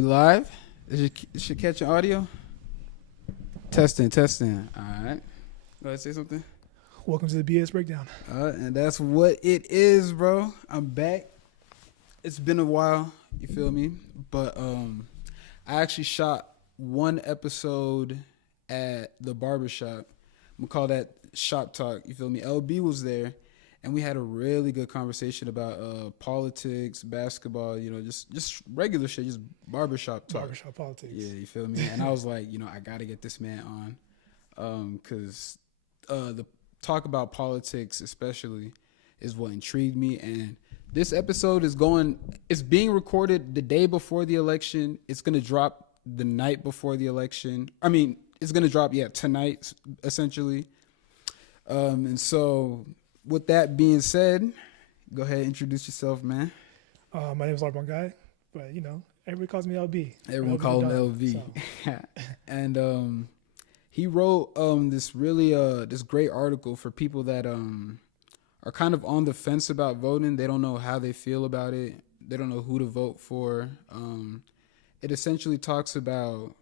We live? Is it catching audio? Testing. All right. Go ahead, say something. Welcome to the BS Breakdown. And that's what it is, bro. I'm back. It's been a while, you feel me? But I actually shot one episode at the barbershop. I'm gonna call that shop talk, you feel me? LB was there, and we had a really good conversation about politics, basketball, just regular shit, just barbershop talk. Barbershop politics. Yeah, you feel me? And I was like, I gotta get this man on, because the talk about politics, especially, is what intrigued me. And this episode it's being recorded the day before the election. It's gonna drop the night before the election. I mean, it's gonna drop tonight, essentially. And so, with that being said, go ahead and introduce yourself, man. My name is Laurbong guy, but everybody calls me LB. Everyone call him LV. So. And he wrote this really this great article for people that are kind of on the fence about voting. They don't know how they feel about it. They don't know who to vote for. It essentially talks about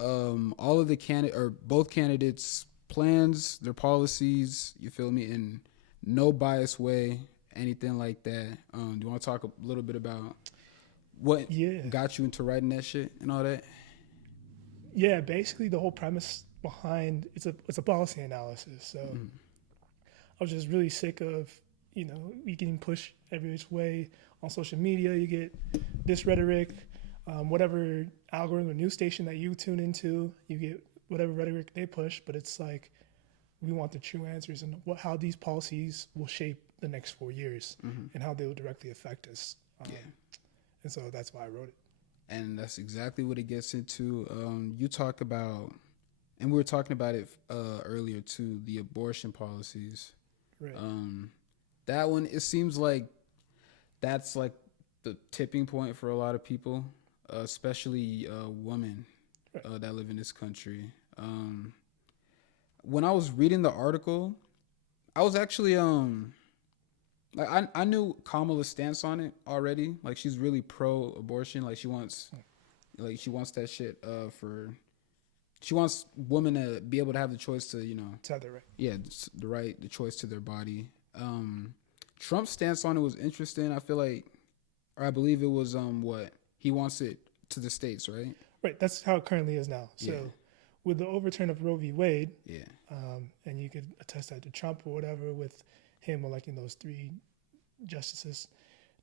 all of both candidates' plans, their policies, you feel me, in no biased way, anything like that. Do you want to talk a little bit about what got you into writing that shit and all that? Yeah, basically the whole premise behind it's a policy analysis. So I was just really sick of, you getting pushed every which way on social media. You get this rhetoric, whatever algorithm or news station that you tune into, you get whatever rhetoric they push, but it's like we want the true answers and how these policies will shape the next 4 years and how they will directly affect us. And so that's why I wrote it. And that's exactly what it gets into. You talk about, and we were talking about it earlier too, the abortion policies. Right. That one, it seems like that's like the tipping point for a lot of people, especially women that live in this country. When I was reading the article, I was actually like I knew Kamala's stance on it already. Like she's really pro-abortion. Like she wants that shit she wants women to be able to have the choice to to have the right. Yeah, the choice to their body. Trump's stance on it was interesting. I feel like, or I believe it was what he wants it to the states, right? Right. That's how it currently is now. So with the overturn of Roe v. Wade, and you could attest that to Trump or whatever, with him electing those 3 justices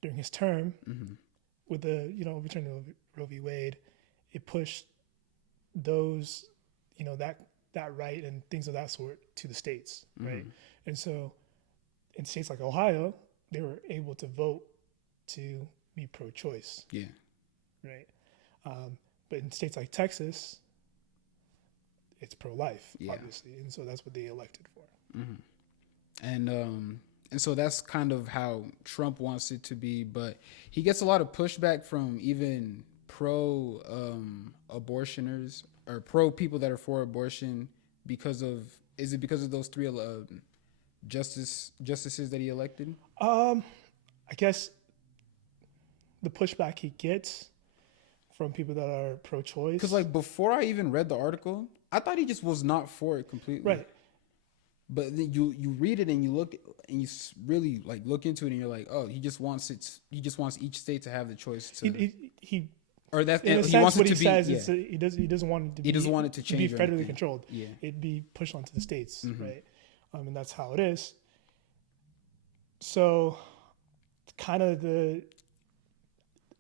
during his term, with the overturn of Roe v. Wade, it pushed those that right and things of that sort to the states, right? And so in states like Ohio, they were able to vote to be pro-choice, right? But in states like Texas, it's pro-life, obviously, and so that's what they elected for. And so that's kind of how Trump wants it to be, but he gets a lot of pushback from even pro abortioners or pro people that are for abortion because of those 3 justices that he elected? I guess the pushback he gets from people that are pro-choice. Because like before I even read the article, I thought he just was not for it completely. Right. But then you read it and you look and you really like look into it and you're like, oh, he just wants each state to have the choice to. He or that in a he sense wants what it to he says be. is he doesn't want it to be. He doesn't want it to change. Be federally controlled. Yeah. It'd be pushed onto the states, right? And that's how it is. So, kind of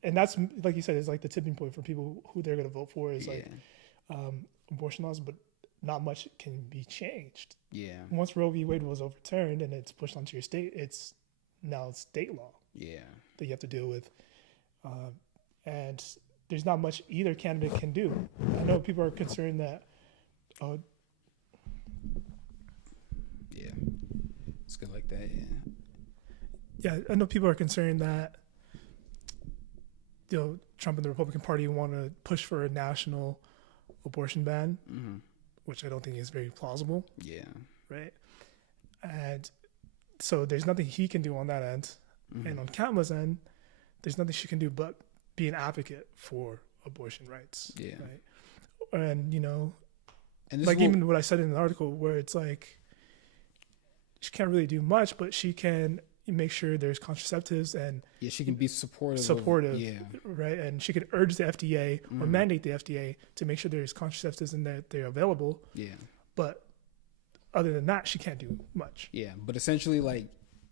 and that's like you said, is like the tipping point for people who they're going to vote for is like abortion laws, but not much can be changed. Yeah. Once Roe v. Wade was overturned and it's pushed onto your state, it's now state law. Yeah. That you have to deal with, and there's not much either candidate can do. I know people are concerned that. Yeah. It's good like that. Yeah. Yeah, I know people are concerned that Trump and the Republican Party want to push for a national abortion ban, which I don't think is very plausible. Yeah. Right. And so there's nothing he can do on that end. And on Kamala's end, there's nothing she can do but be an advocate for abortion rights. Yeah. Right. And, and like even what I said in the article where it's like, she can't really do much, but she can make sure there's contraceptives and she can be supportive, right? And she can urge the FDA or mandate the FDA to make sure there's contraceptives and that they're available. Yeah. But other than that, she can't do much. Yeah. But essentially, like,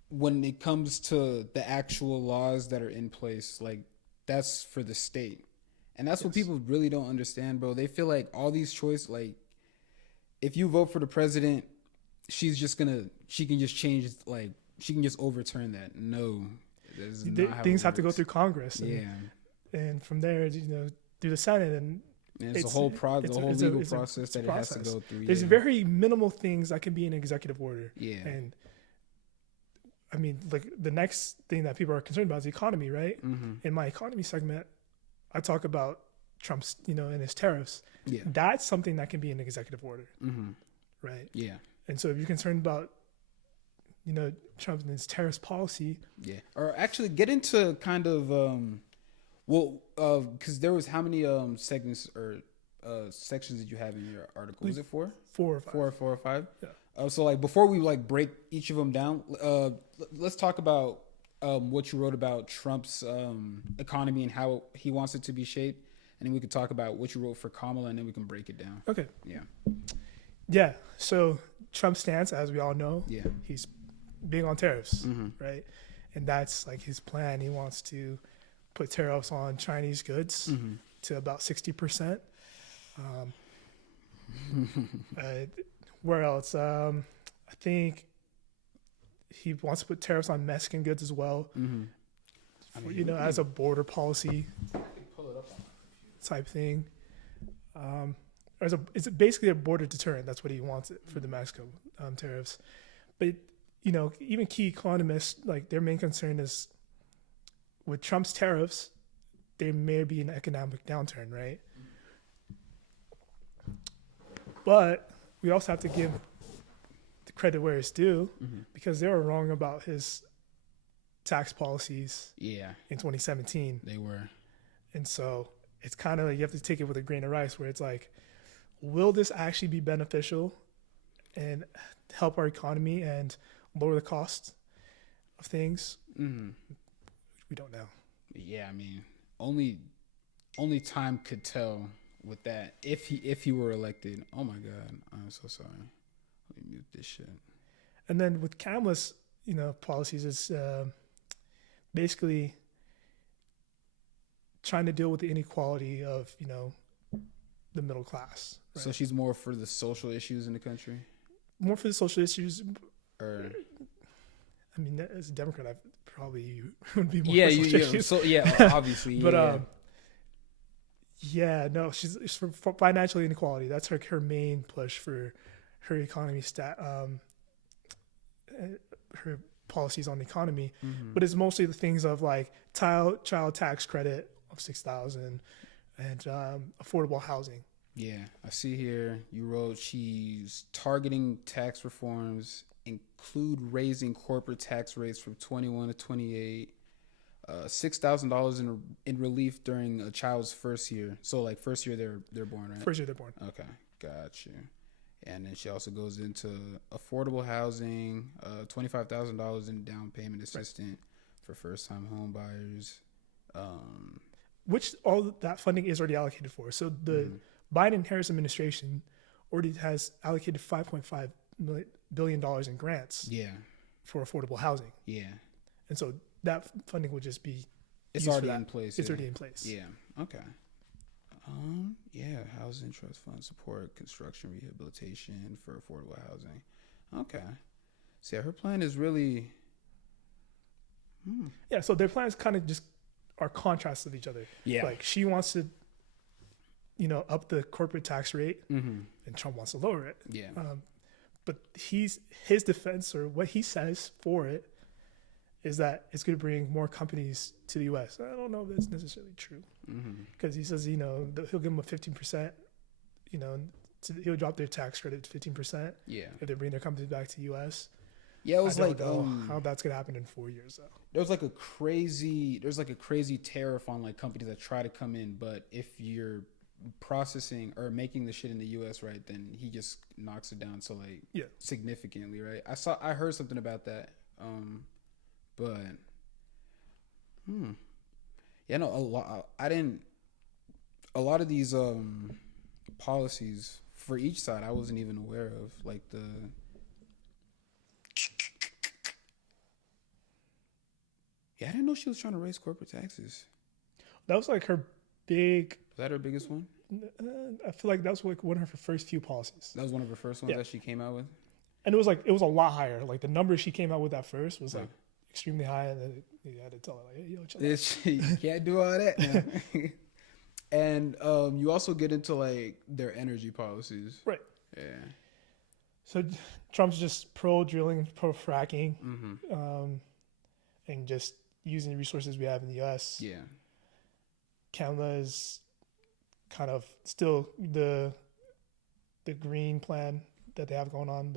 when it comes to the actual laws that are in place, like, that's for the state. And that's what people really don't understand, bro. They feel like all these choices, like, if you vote for the president, she can just change, like, she can just overturn that. No. Things have to go through Congress. And, and from there, through the Senate. And it's a whole legal process that it has to go through. There's very minimal things that can be in executive order. Yeah. And I mean, like, the next thing that people are concerned about is the economy, right? In my economy segment, I talk about Trump's, and his tariffs. Yeah. That's something that can be an executive order. Right? Yeah. And so if you're concerned about, Trump and his tariffs policy. Yeah. Or actually get into kind of, because there was how many segments or sections did you have in your article? Was it 4? 4 or 5. 4 or 5? Yeah. So, like, before we, like, break each of them down, let's talk about what you wrote about Trump's economy and how he wants it to be shaped. And then we could talk about what you wrote for Kamala, and then we can break it down. Okay. Yeah. Yeah. So Trump's stance, as we all know, he's big on tariffs, right? And that's like his plan. He wants to put tariffs on Chinese goods to about 60%. Where else? I think he wants to put tariffs on Mexican goods as well. As a border policy type thing. It's basically a border deterrent. That's what he wants it for the Mexico tariffs. But, even key economists, like, their main concern is with Trump's tariffs, there may be an economic downturn, right? But we also have to give the credit where it's due because they were wrong about his tax policies in 2017. They were. And so it's kind of like you have to take it with a grain of rice where it's like, will this actually be beneficial and help our economy and lower the cost of things? We don't know. Yeah, I mean, only time could tell with that if he were elected. Oh my God, I'm so sorry. Let me mute this shit. And then with Kamala's, policies is basically trying to deal with the inequality of, the middle class. Right? So she's more for the social issues in the country? More for the social issues. Or, I mean, as a Democrat, I probably would be more for social issues. So, obviously. But, she's for financial inequality. That's her main push for her economy her policies on the economy. But it's mostly the things of like child tax credit of $6,000 and affordable housing. Yeah, I see here you wrote she's targeting tax reforms include raising corporate tax rates from 21 to 28, $6,000 in relief during a child's first year. So like first year they're born, right? First year they're born. Okay, got you. And then she also goes into affordable housing, $25,000 in down payment assistance for first-time home buyers. Which all that funding is already allocated for. So the Biden-Harris administration already has allocated $5.5 billion in grants for affordable housing. Yeah. And so that funding would just be It's already in place. It's already in place. Yeah. Okay. Housing trust fund support construction rehabilitation for affordable housing. Okay. So her plan is really. Yeah. So their plans kind of just are contrasts of each other. Yeah. Like she wants to, up the corporate tax rate, and Trump wants to lower it. Yeah. But his defense or what he says for it is that it's going to bring more companies to the U.S. I don't know if that's necessarily true because he says, he'll give them a 15%, he'll drop their tax credit to 15%. Yeah. If they bring their companies back to the U.S. Yeah, it was I like don't know how that's gonna happen in 4 years though. there's like a crazy tariff on like companies that try to come in, but if you're processing or making the shit in the US, right, then he just knocks it down so like significantly, right? I heard something about that. But yeah, no, a lot of these policies for each side I wasn't even aware of, like the I didn't know she was trying to raise corporate taxes. That was like her big. Was that her biggest one? I feel like that was like one of her first few policies. That was one of her first ones that she came out with. And it was a lot higher. Like the number she came out with at first was like extremely high, and then you had to tell her like, hey, yo, chill out. You can't do all that now. And you also get into like their energy policies, right? Yeah. So Trump's just pro drilling, pro fracking, and just using the resources we have in the U.S. Yeah. Canada is kind of still the green plan that they have going on.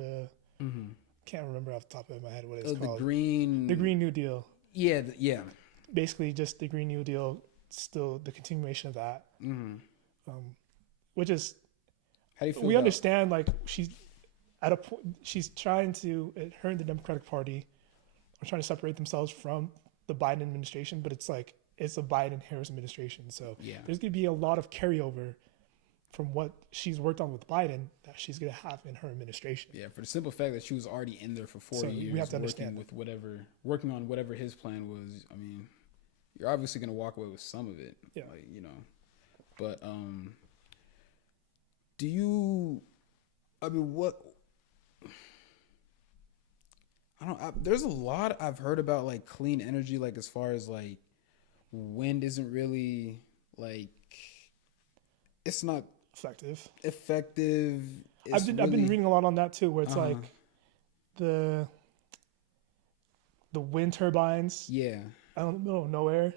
Can't remember off the top of my head what it's called. The Green New Deal. Yeah, yeah. Basically, just the Green New Deal. Still, the continuation of that, which is how do you feel? We understand like she's at a point. She's trying to. Her and the Democratic Party are trying to separate themselves from the Biden administration, but it's like it's a Biden-Harris administration, so there's going to be a lot of carryover from what she's worked on with Biden that she's going to have in her administration. Yeah, for the simple fact that she was already in there for 4 years, we have to understand working on whatever his plan was. I mean, you're obviously going to walk away with some of it, like, you know. But do you? I mean, what? There's a lot I've heard about like clean energy, like as far as like wind isn't really like it's not effective. I've been reading a lot on that too, where it's like the wind turbines. Yeah, I don't know, nowhere,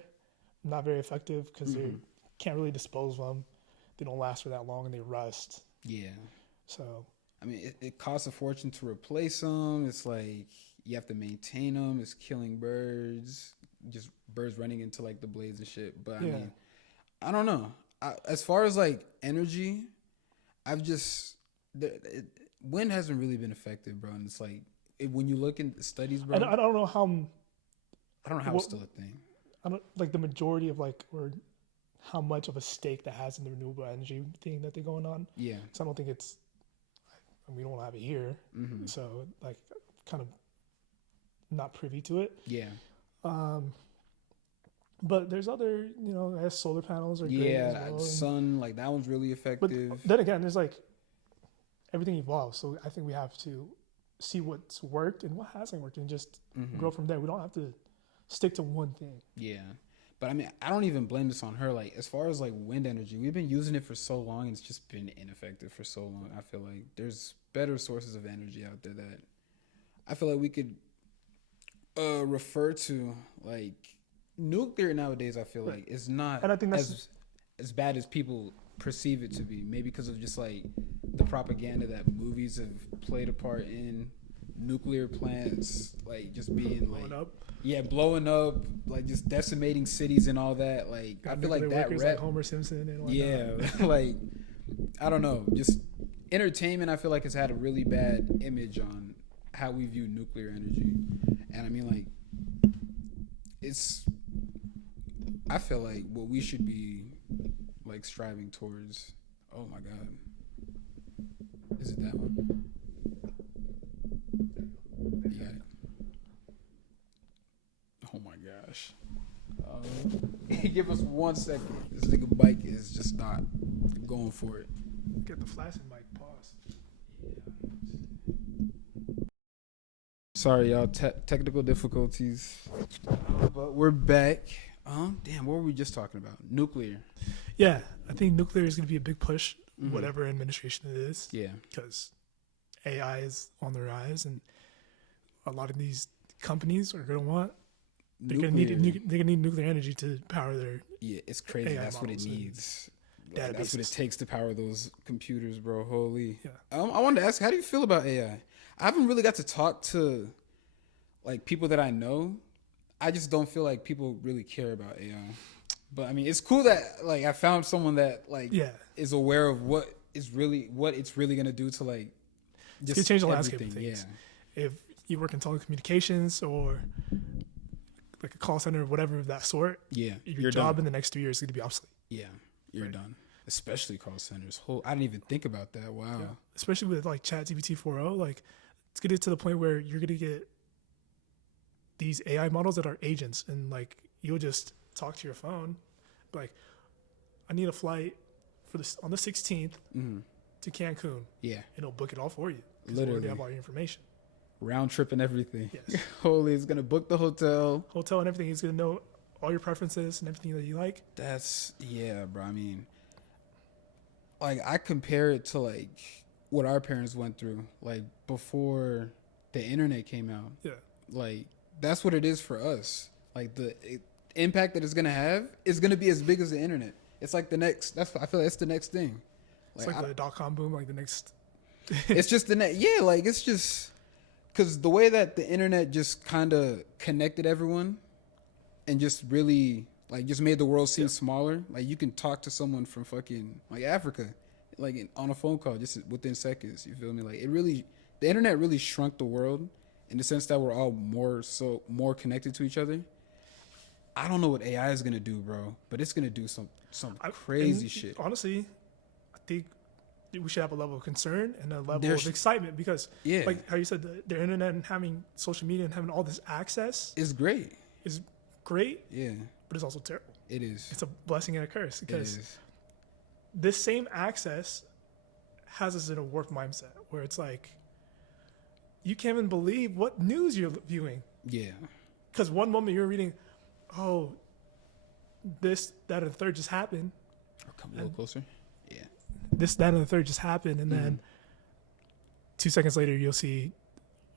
not very effective because they can't really dispose of them. They don't last for that long and they rust. Yeah. So I mean, it costs a fortune to replace them. It's like you have to maintain them. It's killing birds, just birds running into like the blades and shit. But I mean, I don't know. As far as like energy, wind hasn't really been effective, bro. And it's like when you look in the studies, bro. I don't know how. I don't know how it's still a thing. I don't like the majority of like or how much of a stake that has in the renewable energy thing that they're going on. Yeah. So I don't think it's. We don't have it here, so like kind of not privy to it. Yeah. But there's other, solar panels are great as well. Sun, like that one's really effective. But then again, there's like everything evolves. So I think we have to see what's worked and what hasn't worked and just grow from there. We don't have to stick to one thing. Yeah. But I mean, I don't even blame this on her. Like, as far as like wind energy, we've been using it for so long. And it's just been ineffective for so long. I feel like there's better sources of energy out there that I feel like we could refer to. Like nuclear nowadays, I feel like it's not and I think that's as bad as people perceive it to be. Maybe because of just like the propaganda that movies have played a part in nuclear plants, like just being blowing up. Yeah, blowing up, like just decimating cities and all that. Like I feel like that like Homer Simpson and whatnot. like I don't know, just entertainment. I feel like has had a really bad image on how we view nuclear energy, and I mean like I feel like what we should be like striving towards. Oh my God, is it that one? You got it. Oh my gosh. Give us 1 second. This nigga bike is just not going for it. Get the flashing mic. Pause. Sorry, y'all. Technical difficulties. But we're back. Damn, what were we just talking about? Nuclear. Yeah, I think nuclear is going to be a big push, whatever administration it is. Yeah. Because AI is on the rise, and a lot of these companies are going to want. They're gonna need nuclear energy to power their. Yeah, it's crazy. AI that's what it needs. Like, that's what it takes to power those computers, bro. Holy. Yeah. I wanted to ask, how do you feel about AI? I haven't really got to talk to like people that I know, I just don't feel like people really care about AI. But I mean, it's cool that like I found someone that like is aware of what it's really gonna do to like just it's gonna change the landscape of things. Yeah. If you work in telecommunications or like a call center or whatever of that sort, your job in the next 3 years is gonna be obsolete. Yeah, you're done. Especially call centers. I didn't even think about that. Wow. Yeah. Especially with like ChatGPT 4.0, like it's gonna get to the point where you're gonna get these AI models that are agents, and like you'll just talk to your phone, like, I need a flight for this on the 16th to Cancun. Yeah, and it'll book it all for you. Literally, already have all your information, round trip and everything. Yes. Holy, it's gonna book the hotel and everything. He's gonna know all your preferences and everything that you like. That's bro. I mean, like I compare it to like what our parents went through, like before the internet came out. Yeah, like that's what it is for us. Like the impact that it's gonna have is gonna be as big as the internet. It's like the next. I feel like it's the next thing. Like, it's like the .com boom. Like the next. It's just the next. Yeah, like it's just because the way that the internet just kind of connected everyone, and just really like just made the world seem smaller. Like you can talk to someone from fucking like Africa, like on a phone call just within seconds. You feel me? Like the internet really shrunk the world in the sense that we're all more connected to each other. I don't know what AI is gonna do, bro, but it's gonna do some crazy shit. Honestly, I think we should have a level of concern and a level of excitement because, like how you said, the internet and having social media and having all this access is great. Is great. Yeah, but it's also terrible. It is. It's a blessing and a curse because this same access has us in a warped mindset where it's like you can't even believe what news you're viewing. Yeah, because one moment you're reading, oh, this, that, and the third just happened. Or come a little closer. Yeah. This, that, and the third just happened. And then 2 seconds later, you'll see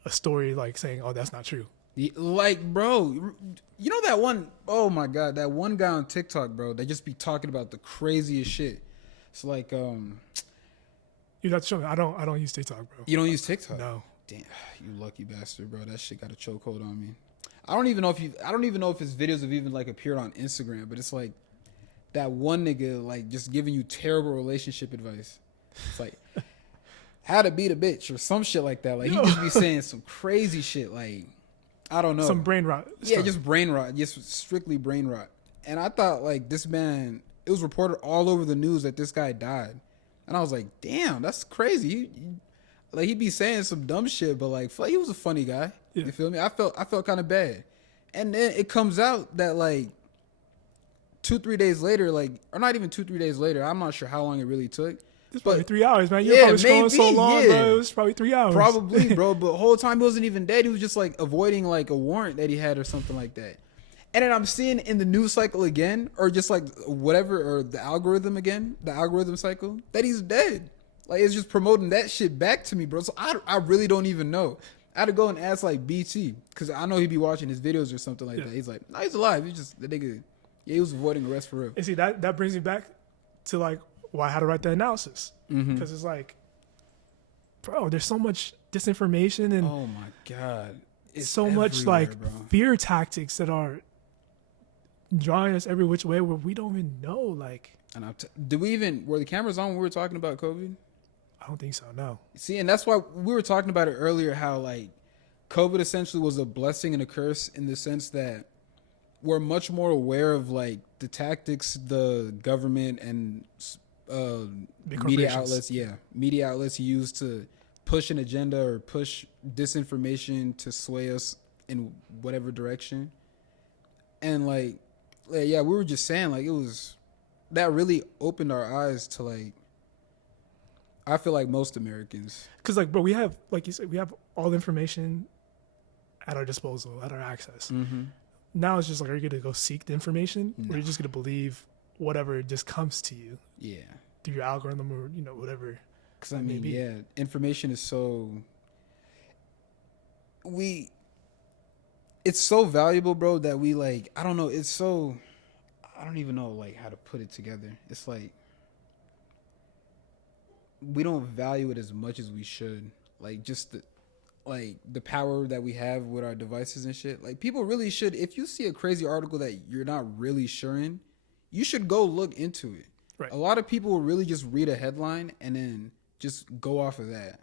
a story like saying, oh, that's not true. Like, bro, you know that one, oh my God, that one guy on TikTok, bro, they just be talking about the craziest shit. It's like, you'd have to show me. I don't use TikTok, bro. You don't use TikTok? No. Damn, you lucky bastard, bro. That shit got a chokehold on me. I don't even know if his videos have even like appeared on Instagram, but it's like that one nigga like just giving you terrible relationship advice. It's like how to beat a bitch or some shit like that. Like he just be saying some crazy shit. Like I don't know, some brain rot. Yeah, just brain rot. Just strictly brain rot. And I thought like this man, it was reported all over the news that this guy died, and I was like, damn, that's crazy. Like he'd be saying some dumb shit, but like he was a funny guy. Yeah. You feel me? I felt kind of bad. And then it comes out that like 2-3 days later, like, or not even 2-3 days later, I'm not sure how long it really took. It's probably 3 hours, man. You're probably scrolling so long, bro. It was probably 3 hours. Probably, bro. But the whole time he wasn't even dead. He was just like avoiding like a warrant that he had or something like that. And then I'm seeing in the news cycle again, or just like whatever, or the algorithm cycle, that he's dead. Like it's just promoting that shit back to me, bro. So I really don't even know. I had to go and ask like BT because I know he'd be watching his videos or something like that. He's like, no, he's alive. He's just the nigga. Yeah, he was avoiding arrest for real. And see that brings me back to like why I had to write the analysis because it's like, bro, there's so much disinformation and oh my God, it's so much like fear tactics that are drawing us every which way where we don't even know. Like, and were the cameras on when we were talking about COVID? I don't think so, no. See, and that's why we were talking about it earlier, how like COVID essentially was a blessing and a curse in the sense that we're much more aware of like the tactics the government and media outlets use to push an agenda or push disinformation to sway us in whatever direction. And like, yeah, we were just saying like that really opened our eyes to like, I feel like most Americans. Because, like, bro, we have, like you said, we have all the information at our disposal, at our access. Mm-hmm. Now it's just like, are you going to go seek the information? No. Or are you just going to believe whatever just comes to you? Yeah. Through your algorithm or, whatever. Because, I mean, yeah, information is so... It's so valuable, bro, that we, like, I don't know, it's so... I don't even know, like, how to put it together. It's like... we don't value it as much as we should. Like just like the power that we have with our devices and shit. Like people really should. If you see a crazy article that you're not really sure in, you should go look into it. Right. A lot of people will really just read a headline and then just go off of that,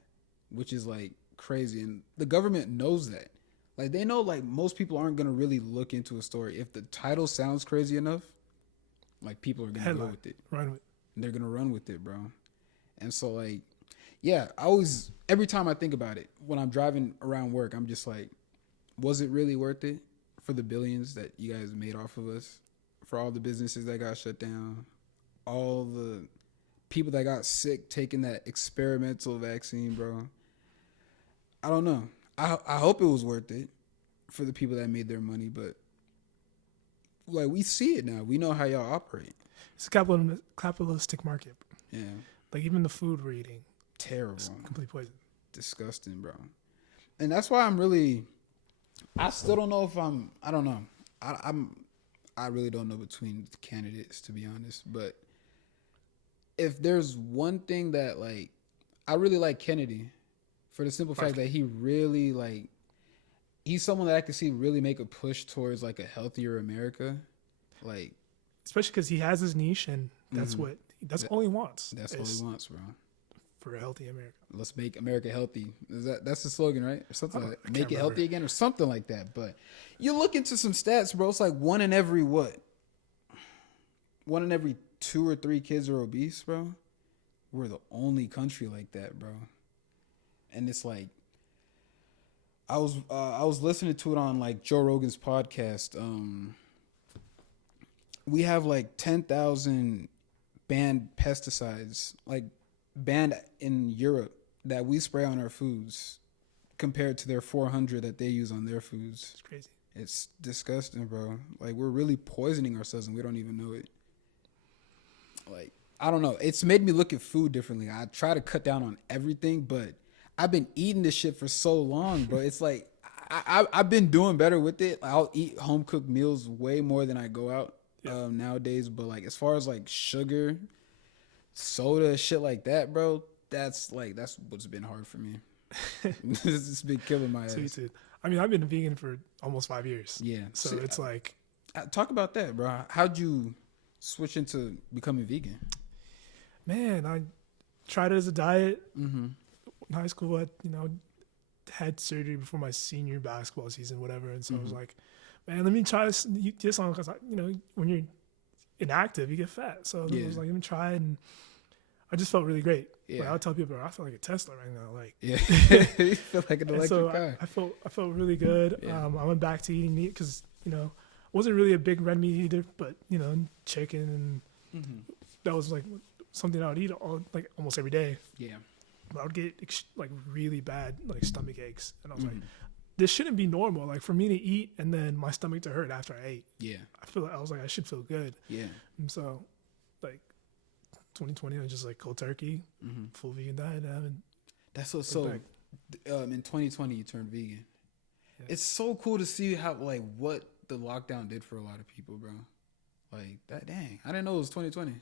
which is like crazy. And the government knows that. Like they know like most people aren't gonna really look into a story. If the title sounds crazy enough, like people are gonna go with it. Run with it. They're gonna run with it, bro. And so like, yeah, every time I think about it, when I'm driving around work, I'm just like, was it really worth it for the billions that you guys made off of us? For all the businesses that got shut down, all the people that got sick taking that experimental vaccine, bro. I don't know. I hope it was worth it for the people that made their money, but like we see it now. We know how y'all operate. It's a capitalistic market. Yeah. Like even the food we're eating. Terrible. It's complete poison. Disgusting, bro. And that's why I still don't know if I don't know. I really don't know between the candidates, to be honest. But if there's one thing that like, I really like Kennedy for the simple fact that he really like, he's someone that I can see really make a push towards like a healthier America. Like, especially because he has his niche and that's all he wants. That's all he wants, bro. For a healthy America. Let's make America healthy. That's the slogan, right? Or something like that. Make it healthy again or something like that. But you look into some stats, bro. It's like 1 in every 2 or 3 kids are obese, bro. We're the only country like that, bro. And it's like, I was listening to it on like Joe Rogan's podcast. We have like 10,000 banned pesticides, like banned in Europe, that we spray on our foods compared to their 400 that they use on their foods. It's crazy. It's disgusting, bro. Like we're really poisoning ourselves and we don't even know it. Like, I don't know. It's made me look at food differently. I try to cut down on everything, but I've been eating this shit for so long, bro. It's like I've been doing better with it. I'll eat home cooked meals way more than I go out nowadays. But like as far as like sugar, soda, shit like that, bro, that's what's been hard for me. It's been killing my ass. Too. I mean, I've been a vegan for almost 5 years. Yeah. So it's like, talk about that, bro. How'd you switch into becoming vegan? Man, I tried it as a diet. Mm-hmm. In high school, I had surgery before my senior basketball season, whatever. And so I was like, man, let me try this on because when you're inactive, you get fat. So I was like, let me try it, and I just felt really great. Yeah. Like, I'll tell people, I feel like a Tesla right now. Like, yeah, you feel like an electric car. I felt really good. Yeah. I went back to eating meat because wasn't really a big red meat eater, but chicken and that was like something I would eat almost every day. Yeah. But I would get like really bad like stomach aches, and I was like, this shouldn't be normal. Like for me to eat and then my stomach to hurt after I ate. Yeah. I was like, I should feel good. Yeah. And so, like 2020, I was just like cold turkey, full vegan diet. That's so. In 2020, you turned vegan. Yeah. It's so cool to see how what the lockdown did for a lot of people, bro. Like that, dang. I didn't know it was 2020.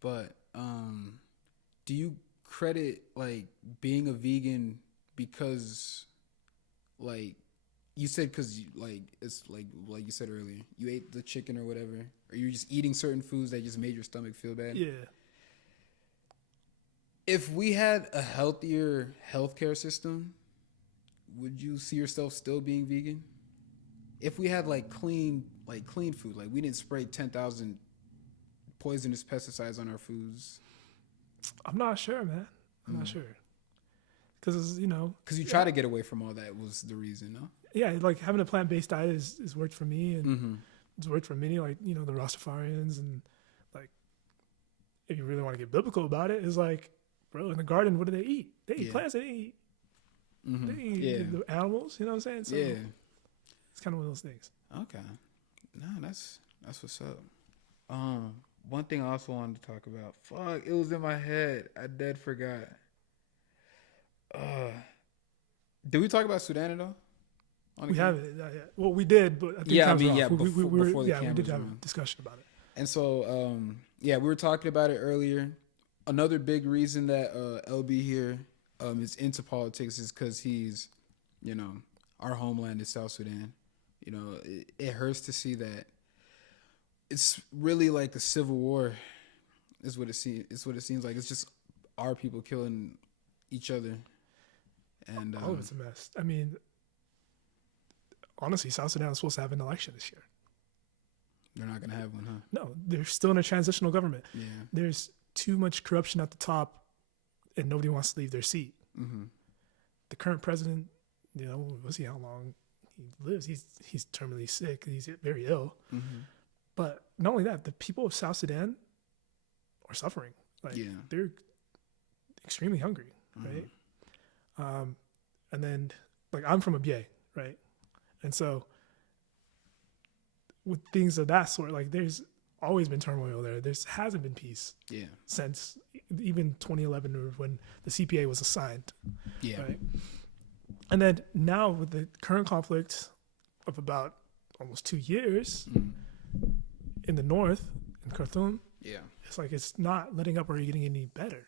But do you credit like being a vegan because like you said it's like you said earlier, you ate the chicken or whatever, or you're just eating certain foods that just made your stomach feel bad? Yeah. If we had a healthier healthcare system, would you see yourself still being vegan? If we had clean food, like we didn't spray 10,000 poisonous pesticides on our foods. I'm not sure, man. I'm not sure. Because, Because you try to get away from all that was the reason, no? Yeah, like having a plant-based diet is worked for me, and it's worked for many, like, the Rastafarians, and, like, if you really want to get biblical about it, it's like, bro, in the garden, what do they eat? They eat plants, they eat the animals, you know what I'm saying? So it's kind of one of those things. Okay. No, that's what's up. One thing I also wanted to talk about. Fuck, it was in my head. I dead forgot. Did we talk about Sudan at all? We haven't. Well, we did, but I think before the we did have a discussion about it. And so, we were talking about it earlier. Another big reason that LB here is into politics is because he's You know, our homeland is South Sudan. You know, it hurts to see that it's really like a civil war. Is what it seems. It's what it seems like. It's just our people killing each other, and all of it's a mess. I mean, honestly, South Sudan is supposed to have an election this year. They're not gonna have one, huh? No, they're still in a transitional government. Yeah. There's too much corruption at the top, and nobody wants to leave their seat. Mm-hmm. The current president, you know, we'll see how long he lives. He's terminally sick. He's very ill. Mm-hmm. But not only that, the people of South Sudan are suffering. Like they're extremely hungry, right? And then, like, I'm from Abia, right? And so with things of that sort, like, there's always been turmoil there. There hasn't been peace since even 2011 or when the CPA was assigned. Yeah. Right? And then now with the current conflict of about almost 2 years in the north, in Khartoum, it's like it's not letting up or getting any better.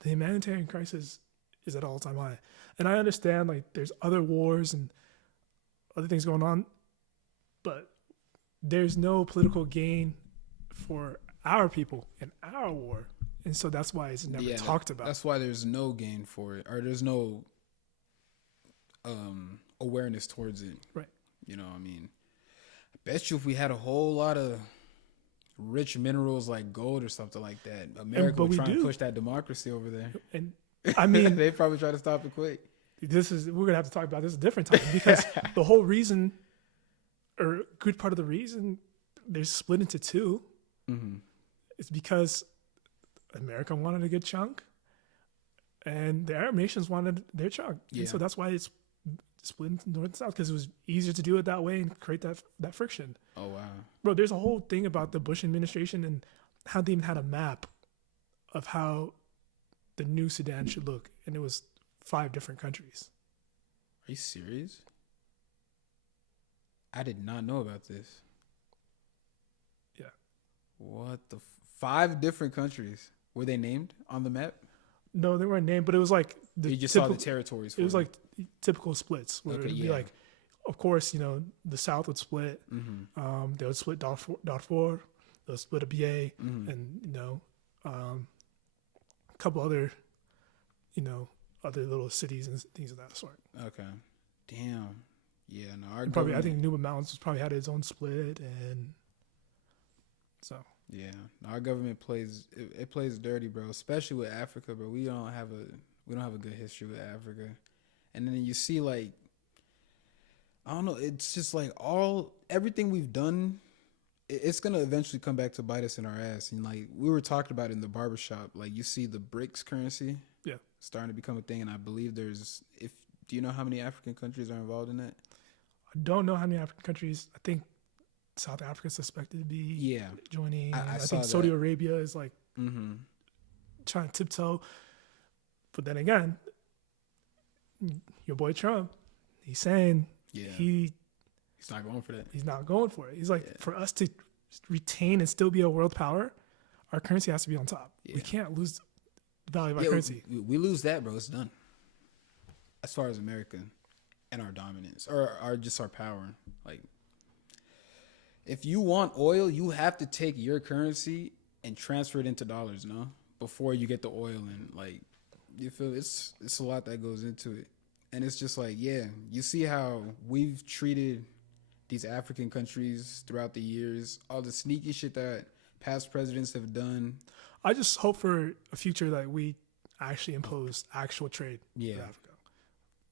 The humanitarian crisis is at all-time high. And I understand, like, there's other wars and other things going on, but there's no political gain for our people in our war. And so that's why it's never talked about. That's why there's no gain for it, or there's no awareness towards it. Right. You know, I mean, I bet you if we had a whole lot of rich minerals like gold or something like that, America would try and push that democracy over there. And I mean, they probably try to stop it quick. We're gonna have to talk about this a different time, because the whole reason, or a good part of the reason, they're split into two. It's because America wanted a good chunk, and the Arab nations wanted their chunk. And so that's why it's split into north and south, because it was easier to do it that way and create that friction. Oh wow, bro! There's a whole thing about the Bush administration and how they even had a map of how the new Sudan should look, and it was 5 different countries. Are you serious? I did not know about this. Yeah. What the 5 different countries were they named on the map? No, they weren't named, but it was like you just saw the territories. It was like typical splits where it'd be like, of course, you know, the South would split. They would split Darfur, they'll split Abyei, and you know, a couple other, you know, other little cities and things of that sort. Okay, damn, yeah. No, our probably I think Nuba Mountains probably had its own split, and so. Yeah, our government plays dirty, bro. Especially with Africa, bro. We don't have a good history with Africa, and then you see, like, I don't know. It's just like everything we've done, it's gonna eventually come back to bite us in our ass. And like we were talking about in the barbershop, like you see the BRICS currency, starting to become a thing, and I believe do you know how many African countries are involved in that? I don't know how many African countries. I think South Africa is suspected to be joining. I think Saudi Arabia is like trying to tiptoe. But then again, your boy Trump, he's saying he's not going for that. He's not going for it. He's like, for us to retain and still be a world power, our currency has to be on top. We can't lose the value of our currency. We lose that, bro. It's done. As far as America and our dominance, or our power, like. If you want oil, you have to take your currency and transfer it into dollars, no? Before you get the oil, and like, you feel it's a lot that goes into it. And it's just like, you see how we've treated these African countries throughout the years, all the sneaky shit that past presidents have done. I just hope for a future that we actually impose actual trade with Africa.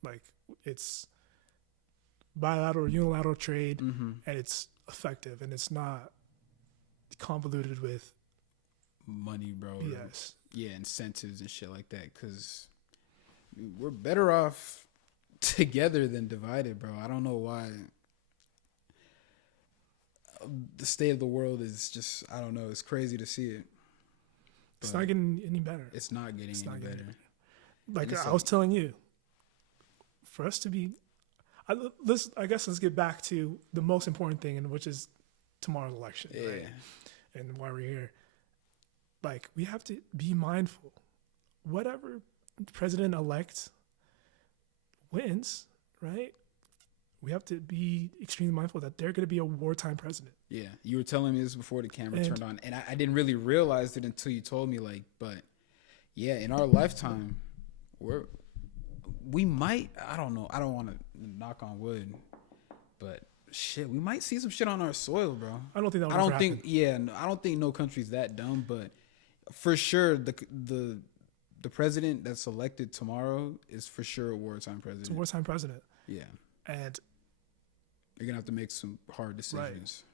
Like, it's bilateral, unilateral trade, and it's effective, and it's not convoluted with money, bro. Yes. Incentives and shit like that, because we're better off together than divided, bro. I don't know why the state of the world is just, I don't know, it's crazy to see it. It's not getting any better. It's not getting any better. Like I was telling you, for us to be I guess let's get back to the most important thing, and which is tomorrow's election, right? And why we're here. Like, we have to be mindful. Whatever president-elect wins, right, we have to be extremely mindful that they're going to be a wartime president. Yeah, you were telling me this before the camera turned on, and I didn't really realize it until you told me. Like, but yeah, in our lifetime, we might. I don't know. I don't want to knock on wood, but shit, we might see some shit on our soil, bro. I don't think that. I don't think. Yeah, no, I don't think no country's that dumb, but for sure the president that's elected tomorrow is for sure a wartime president. It's a wartime president. Yeah, and you're gonna have to make some hard decisions. Right.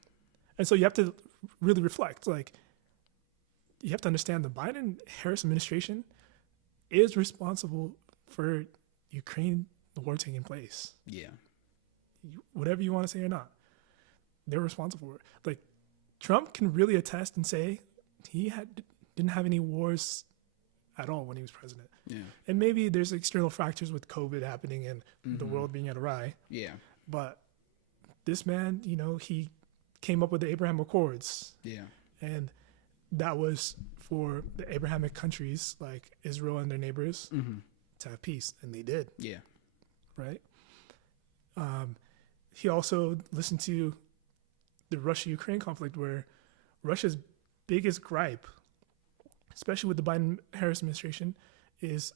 And so you have to really reflect. Like, you have to understand the Biden-Harris administration is responsible for Ukraine, the war taking place. Yeah. Whatever you want to say or not, they're responsible for it. Like, Trump can really attest and say he didn't have any wars at all when he was president. Yeah. And maybe there's external factors with COVID happening and the world being at awry. Yeah. But this man, he came up with the Abraham Accords. Yeah. And that was for the Abrahamic countries like Israel and their neighbors to have peace. And they did. Yeah. Right? He also listened to the Russia-Ukraine conflict, where Russia's biggest gripe, especially with the Biden-Harris administration, is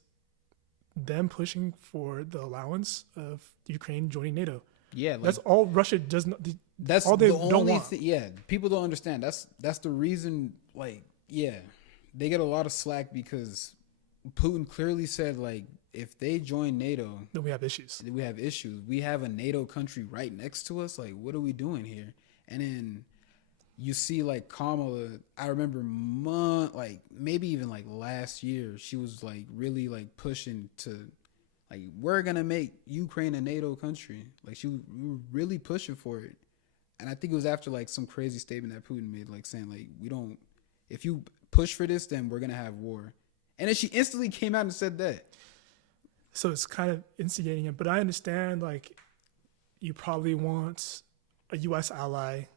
them pushing for the allowance of Ukraine joining NATO. Yeah, that's all Russia does not. That's all they the don't only want. thing. Yeah, people don't understand. That's the reason. Like, yeah, they get a lot of slack because Putin clearly said, like, if they join NATO, then we have issues. We have issues. We have a NATO country right next to us. Like, what are we doing here? And then you see, like, Kamala. I remember maybe even like last year, she was like really like pushing to. Like, we're going to make Ukraine a NATO country. Like, we were really pushing for it. And I think it was after, like, some crazy statement that Putin made, like, saying, like, if you push for this, then we're going to have war. And then she instantly came out and said that. So it's kind of instigating it. But I understand, like, you probably want a U.S. ally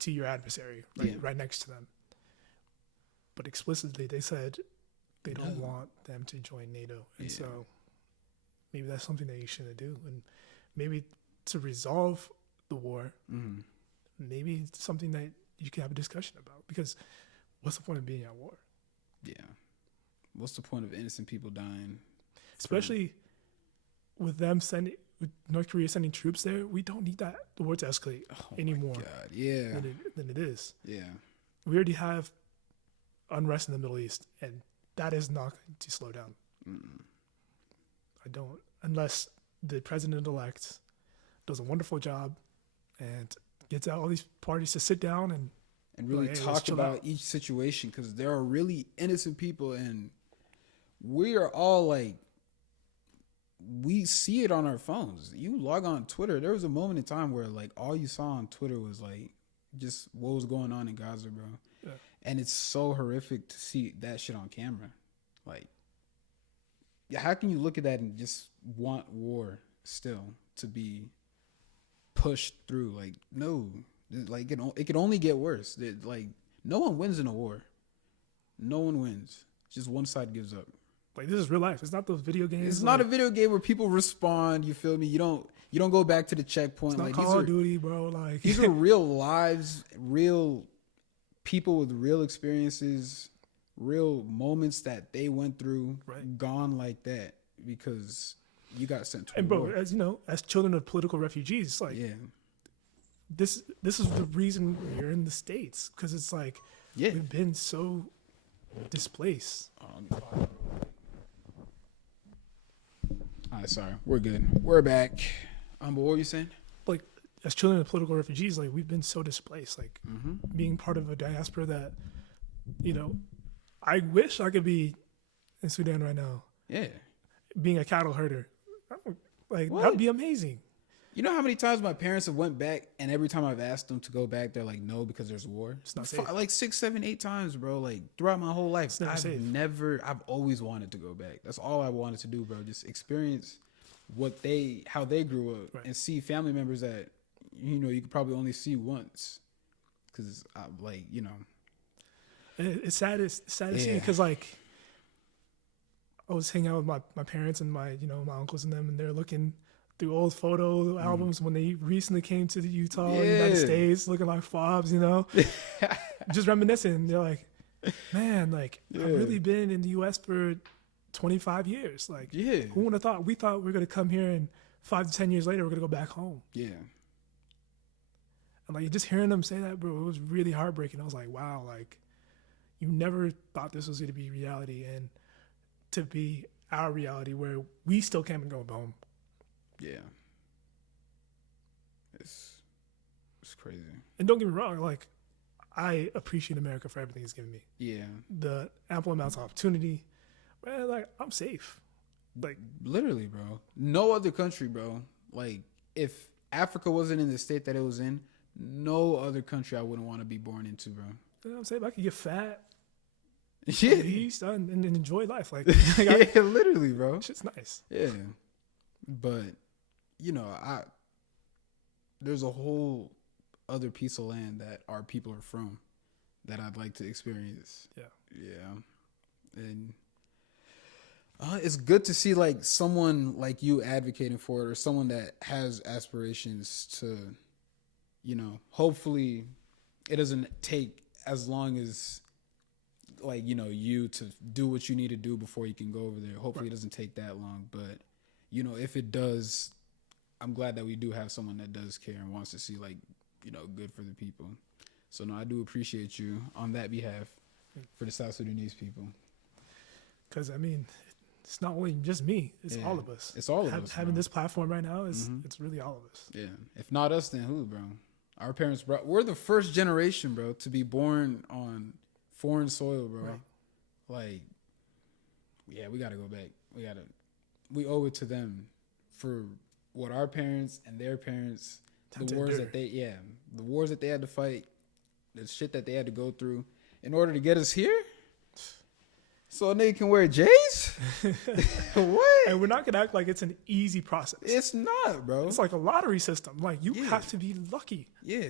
to your adversary, right next to them. But explicitly, they said they don't want them to join NATO. And so maybe that's something that you shouldn't do. And maybe to resolve the war, maybe it's something that you can have a discussion about. Because what's the point of being at war? Yeah. What's the point of innocent people dying? Especially with North Korea sending troops there, we don't need the war to escalate anymore. God, yeah. Than it is. Yeah. We already have unrest in the Middle East, and that is not going to slow down. I don't, unless the president-elect does a wonderful job and gets out all these parties to sit down and really talk about each situation, because there are really innocent people, and we are all like, we see it on our phones. You log on Twitter. There was a moment in time where like all you saw on Twitter was like just what was going on in Gaza, bro. Yeah. And it's so horrific to see that shit on camera. Like, how can you look at that and just want war still to be pushed through? Like, no, like it could only get worse. Like, no one wins in a war. No one wins. Just one side gives up. Like, this is real life. It's not those video games. It's not a video game where people respond. You feel me? You don't go back to the checkpoint. It's not like Call of Duty, bro. Like, these are real lives, real people with real experiences, real moments that they went through, gone like that because you got sent to war. And bro, as you know, as children of political refugees, like, this is the reason we're in the States, because it's like we've been so displaced. All right, sorry. We're good. We're back. But what were you saying? Like, as children of political refugees, like, we've been so displaced. Like, being part of a diaspora that, I wish I could be in Sudan right now. Yeah. Being a cattle herder. Like, that'd be amazing. You know how many times my parents have went back, and every time I've asked them to go back, they're like, no, because there's war. It's not safe. Like 6, 7, 8 times, bro. Like, throughout my whole life, I've always wanted to go back. That's all I wanted to do, bro. Just experience how they grew up, and see family members that, you could probably only see once. Because, it's sad to see, because, like, I was hanging out with my parents and my my uncles and them, and they're looking through old photo albums when they recently came to the United States, looking like fobs, just reminiscing. They're like, man, like I've really been in the U.S. for 25 years. Like, who would have thought? We thought we were gonna come here and 5 to 10 years later we're gonna go back home. Yeah. And like just hearing them say that, bro, it was really heartbreaking. I was like, wow, like you never thought this was gonna be reality, and to be our reality where we still can't go home. Yeah. It's crazy. And don't get me wrong, like I appreciate America for everything it's given me. Yeah. The ample amounts of opportunity. Man, like I'm safe. Like literally, bro. No other country, bro. Like if Africa wasn't in the state that it was in, no other country I wouldn't want to be born into, bro. You know what I'm saying? If I could get fat, yeah, and enjoy life. Like, yeah, literally, bro. Shit's nice. Yeah. But there's a whole other piece of land that our people are from that I'd like to experience. Yeah. And it's good to see like someone like you advocating for it, or someone that has aspirations to, hopefully it doesn't take as long as like, you to do what you need to do before you can go over there. Hopefully it doesn't take that long, but if it does, I'm glad that we do have someone that does care and wants to see like, good for the people. So no, I do appreciate you on that behalf for the South Sudanese people. Because I mean, it's not only just me; it's all of us. It's all of us. Having this platform right now is it's really all of us. Yeah. If not us, then who, bro? Our parents, bro. We're the first generation, bro, to be born on foreign soil, bro. Right. Like, yeah, we gotta go back. We owe it to them for what our parents and their parents, the wars that they had to fight, the shit that they had to go through in order to get us here. So a nigga can wear J's? What? And we're not gonna act like it's an easy process. It's not, bro. It's like a lottery system. Like you have to be lucky. Yeah.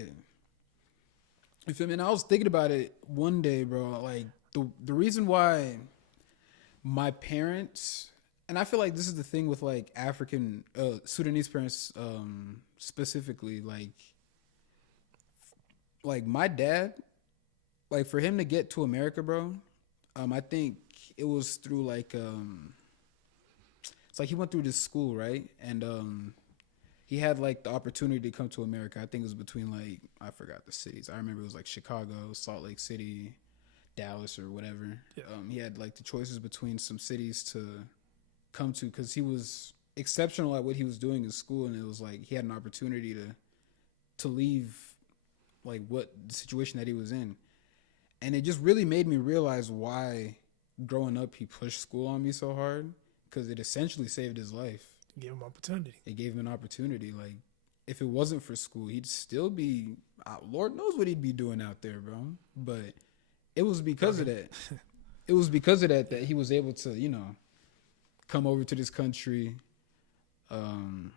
You feel me? And I was thinking about it one day, bro. Like the reason why my parents, and I feel like this is the thing with like African Sudanese parents specifically, like my dad, like for him to get to America, bro, I think it was through like it's like he went through this school, right? And he had like the opportunity to come to America. I think it was between like, I forgot the cities. I remember it was like Chicago, Salt Lake City, Dallas, or whatever. Yeah. He had like the choices between some cities to come to because he was exceptional at what he was doing in school, and it was like he had an opportunity to leave like what the situation that he was in. And it just really made me realize why growing up he pushed school on me so hard, because it essentially saved his life. It gave him opportunity. It gave him an opportunity. Like, if it wasn't for school, he'd still be, Lord knows what he'd be doing out there, bro. But it was because of that. It was because of that he was able to, come over to this country, do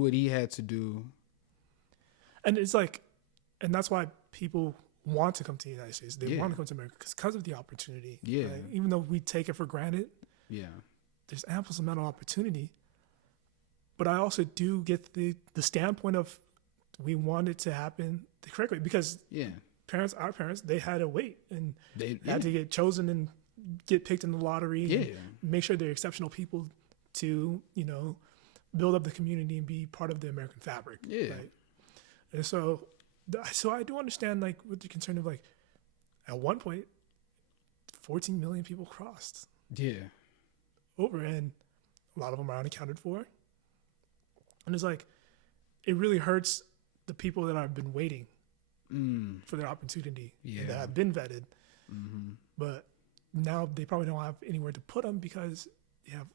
what he had to do. And it's like, and that's why people want to come to the United States. They want to come to America because of the opportunity. Yeah. Right? Even though we take it for granted. Yeah. There's ample amount of opportunity. But I also do get the standpoint of we want it to happen the correct way, because our parents, they had to wait and they had to get chosen and get picked in the lottery. Yeah. And make sure they're exceptional people to, build up the community and be part of the American fabric. Yeah. Right? And so I do understand, like, with the concern of, like, at one point, 14 million people crossed. Yeah. Over, and a lot of them are unaccounted for. And it's like, it really hurts the people that have been waiting for their opportunity, that have been vetted. Mm-hmm. But now they probably don't have anywhere to put them because they have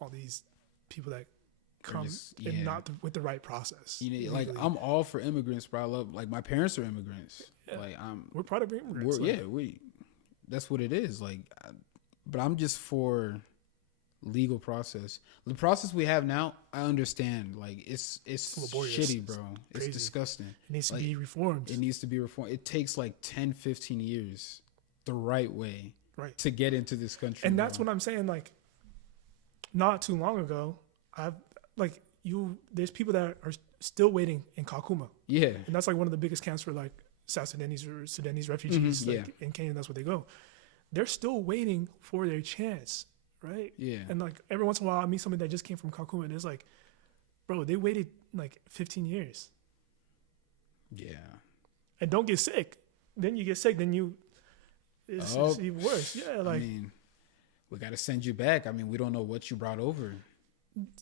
all these people that come and not with the right process. Like, I'm all for immigrants, bro. I love, like, my parents are immigrants. Yeah. Like, we're part of immigrants. That's what it is. Like, but I'm just for legal process. The process we have now, I understand. Like, it's laborious. Shitty, bro. It's disgusting. It needs to be reformed. It needs to be reformed. It takes like 10, 15 years the right way. to get into this country. And that's what I'm saying. Like, not too long ago, there's people that are still waiting in Kakuma. Yeah. And that's like one of the biggest camps for like South Sudanese or Sudanese refugees. In Kenya, that's where they go. They're still waiting for their chance, right? Yeah. And like every once in a while, I meet somebody that just came from Kakuma, and it's like, bro, they waited like 15 years. Yeah. And don't get sick. Then you get sick, then it's even worse. Yeah, like, I mean, we got to send you back. I mean, we don't know what you brought over.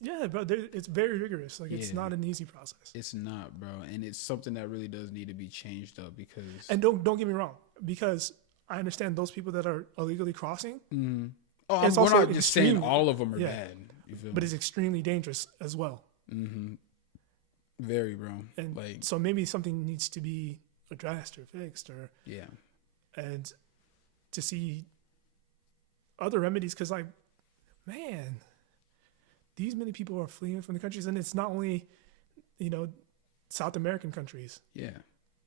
Yeah, bro, it's very rigorous. Like, it's not an easy process. It's not, bro. And it's something that really does need to be changed up because... And don't get me wrong, because I understand those people that are illegally crossing. Mm-hmm. Oh, we're not just saying all of them are bad. But it's extremely dangerous as well. Mm-hmm. Very, bro. And like, so maybe something needs to be addressed or fixed or... Yeah. And to see other remedies, because like, man... These many people are fleeing from the countries, and it's not only, South American countries. Yeah.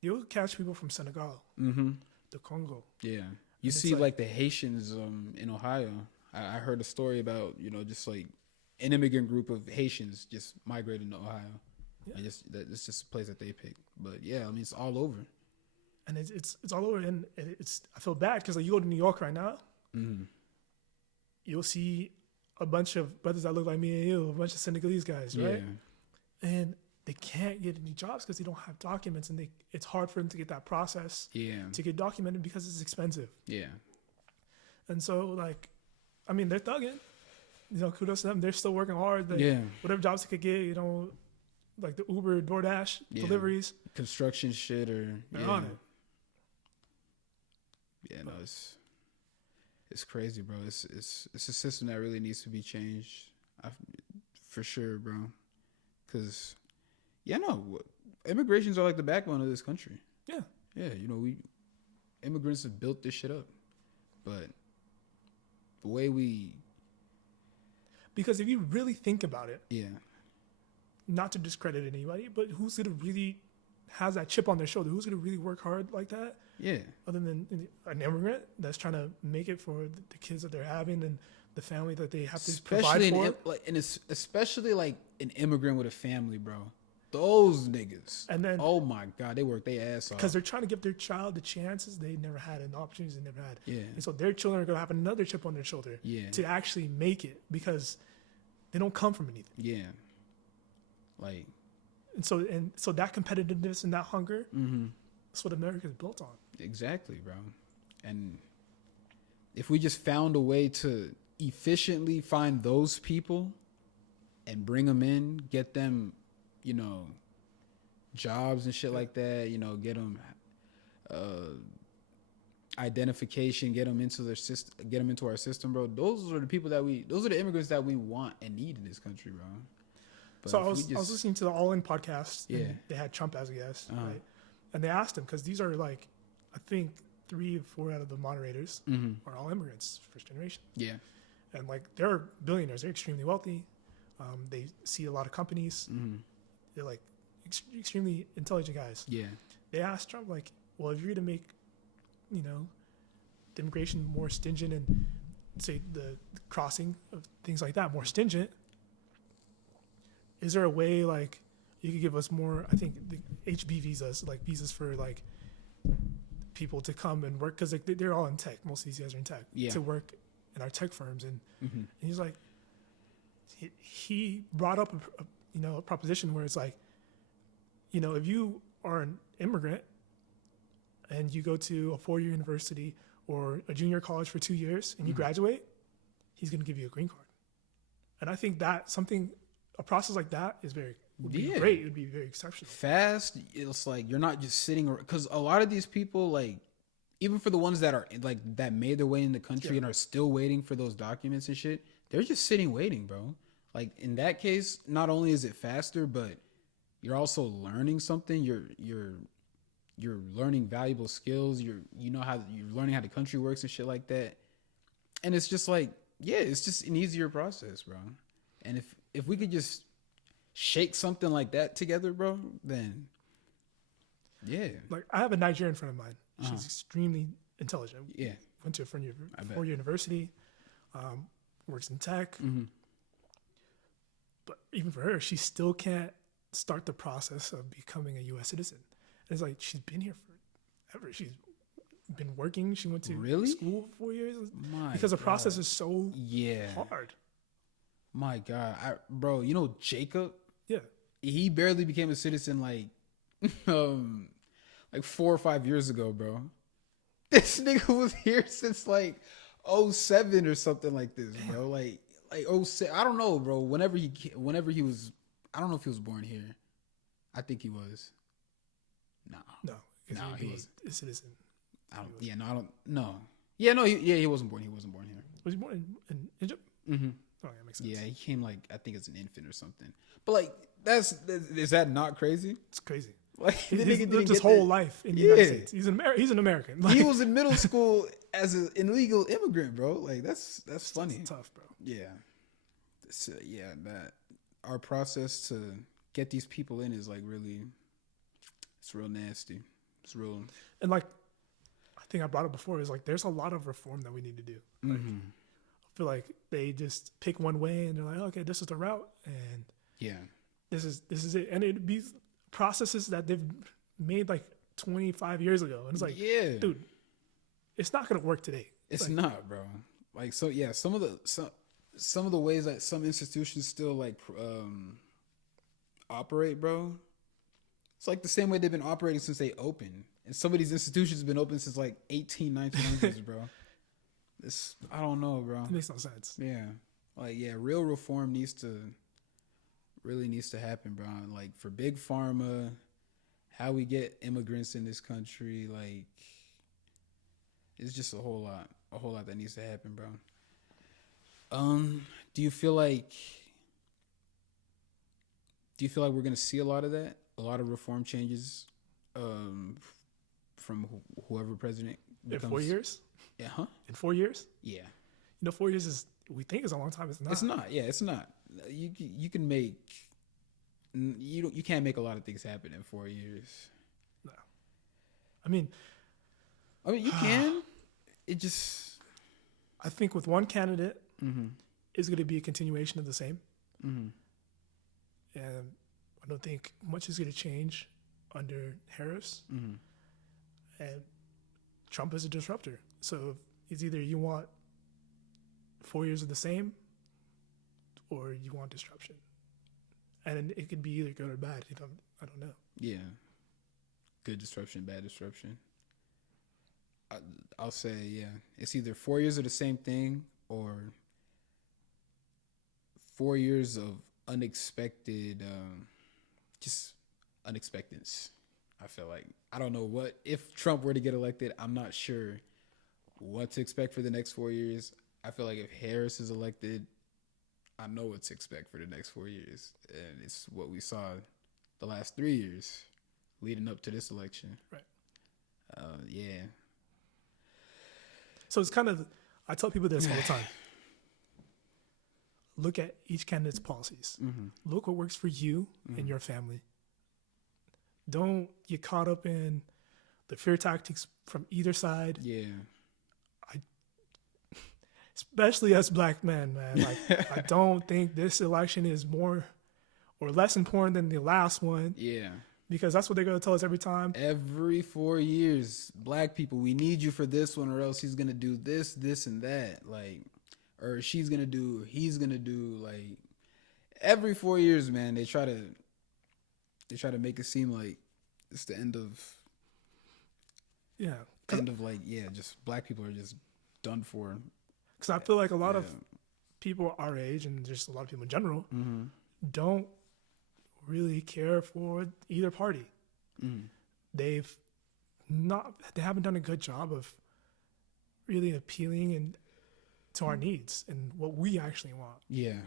You'll catch people from Senegal, the Congo. Yeah. You see, like the Haitians in Ohio. I heard a story about, just like an immigrant group of Haitians just migrating to Ohio. Yeah. And it's just a place that they pick. But yeah, I mean, it's all over. And it's all over, and I feel bad because like you go to New York right now, you'll see a bunch of brothers that look like me and you, a bunch of Senegalese guys, right? Yeah. And they can't get any jobs because they don't have documents, and it's hard for them to get that process to get documented because it's expensive. Yeah. And so, like, I mean, they're thugging. Kudos to them. They're still working hard. Whatever jobs they could get, like the Uber, DoorDash deliveries. Construction shit or... They're on it. Yeah, no, it's crazy, bro. It's a system that really needs to be changed, for sure, bro. Because, immigrations are like the backbone of this country. Yeah, yeah. Immigrants have built this shit up, but the way because if you really think about it, not to discredit anybody, but who's gonna really has that chip on their shoulder? Who's gonna really work hard like that? Yeah. Other than an immigrant that's trying to make it for the kids that they're having and the family that they have to provide for. Especially like an immigrant with a family, bro. Those niggas. And then, oh my God, they work their ass off. Because they're trying to give their child the chances they never had and the opportunities they never had. Yeah. And so their children are going to have another chip on their shoulder to actually make it because they don't come from anything. Yeah. Like. And so that competitiveness and that hunger, that's what America is built on. Exactly, bro. And if we just found a way to efficiently find those people and bring them in, get them, jobs and shit like that, get them identification, get them into their system, get them into our system, bro. Those are the immigrants that we want and need in this country, bro. But so I was listening to the All In podcast. Yeah. They had Trump as a guest, right? And they asked him, because these are like, I think 3 or 4 out of the moderators are all immigrants, first generation. Yeah. And like, they're billionaires. They're extremely wealthy. They see a lot of companies. They're like extremely intelligent guys. Yeah. They asked Trump, like, well, if you're going to make, the immigration more stringent and say the crossing of things like that more stringent, is there a way like you could give us more, I think the HB visas, like visas for like people to come and work, because like they're all in tech. Most of these guys are in tech to work in our tech firms, and he's like, he brought up a proposition where it's like, if you are an immigrant and you go to a 4-year university or a junior college for 2 years and you graduate, he's going to give you a green card. And I think that a process like that would be great. It would be very exceptional. Fast. It's like you're not just sitting around, because a lot of these people, like, even for the ones that are like that made their way in the country and are still waiting for those documents and shit, they're just sitting waiting, bro. Like in that case, not only is it faster, but you're also learning something. You're learning valuable skills. You're learning how the country works and shit like that. And it's just like, it's just an easier process, bro. And if we could just shake something like that together, bro, then like I have a Nigerian friend of mine. She's extremely intelligent. Yeah. Went to a four-year university, works in tech. Mm-hmm. But even for her, she still can't start the process of becoming a U.S. citizen. And it's like, she's been here forever. She's been working. She went to school for 4 years. Because the process is so hard. My God. Bro, you know Jacob? Yeah. He barely became a citizen like 4 or 5 years ago, bro. This nigga was here since like 07 or something like this, bro. Like 07, I don't know, bro. Whenever he was, I don't know if he was born here. I think he was. No, he was a citizen. I don't know. Yeah, no, he wasn't born. He wasn't born here. Was he born in Egypt? Mm-hmm. Oh, yeah, makes sense. Yeah, he came like, I think as an infant or something. But like, is that not crazy? It's crazy. Like, he's lived his whole life in the United States. He's an American. Like, he was in middle school as an illegal immigrant, bro. Like that's funny. It's tough, bro. Yeah. That our process to get these people in is like really, it's real nasty. It's real. And like, I think I brought it before, is like, there's a lot of reform that we need to do. Like, I feel like they just pick one way and they're like, okay, this is the route, and this is it, and it'd be processes that they've made like 25 years ago, and it's like, dude, it's not gonna work today. It's like, not, bro. Like, so yeah, some of the ways that some institutions still like operate, bro. It's like the same way they've been operating since they opened, and some of these institutions have been open since like 1900s, bro. I don't know, bro. It makes no sense. Yeah. Like, real reform needs to happen, bro. Like, for big pharma, how we get immigrants in this country, like, it's just a whole lot that needs to happen, bro. Do you feel like we're gonna see a lot of that? A lot of reform changes from whoever president becomes? In 4 years? Yeah, huh? In 4 years? Yeah. 4 years is, we think is a long time. It's not. It's not. Yeah, it's not. You can make, you can't make a lot of things happen in 4 years. No. I mean, you can. It just. I think with one candidate, it's going to be a continuation of the same. Mm-hmm. And I don't think much is going to change under Harris. Mm-hmm. And Trump is a disruptor. So it's either you want 4 years of the same, or you want disruption. And it could be either good or bad. I don't know. Yeah. Good disruption, bad disruption. I'll say, it's either 4 years of the same thing, or 4 years of unexpected, just unexpectedness. I feel like, I don't know what, if Trump were to get elected, I'm not sure what to expect for the next 4 years. I feel like if Harris is elected, I know what to expect for the next 4 years. And it's what we saw the last 3 years leading up to this election. Right. Yeah. So it's kind of, I tell people this all the time. Look at each candidate's policies. Mm-hmm. Look what works for you and your family. Don't get caught up in the fear tactics from either side. Yeah. Especially as black men, man. Like, I don't think this election is more or less important than the last one. Yeah. Because that's what they're going to tell us every time. Every 4 years, black people, we need you for this one, or else he's going to do this, this, and that. Like, or he's going to do, like, every 4 years, man, they try to make it seem like it's the end of, just black people are just done for. Because I feel like a lot of people our age, and just a lot of people in general, don't really care for either party. They haven't done a good job of really appealing to our needs and what we actually want. Yeah.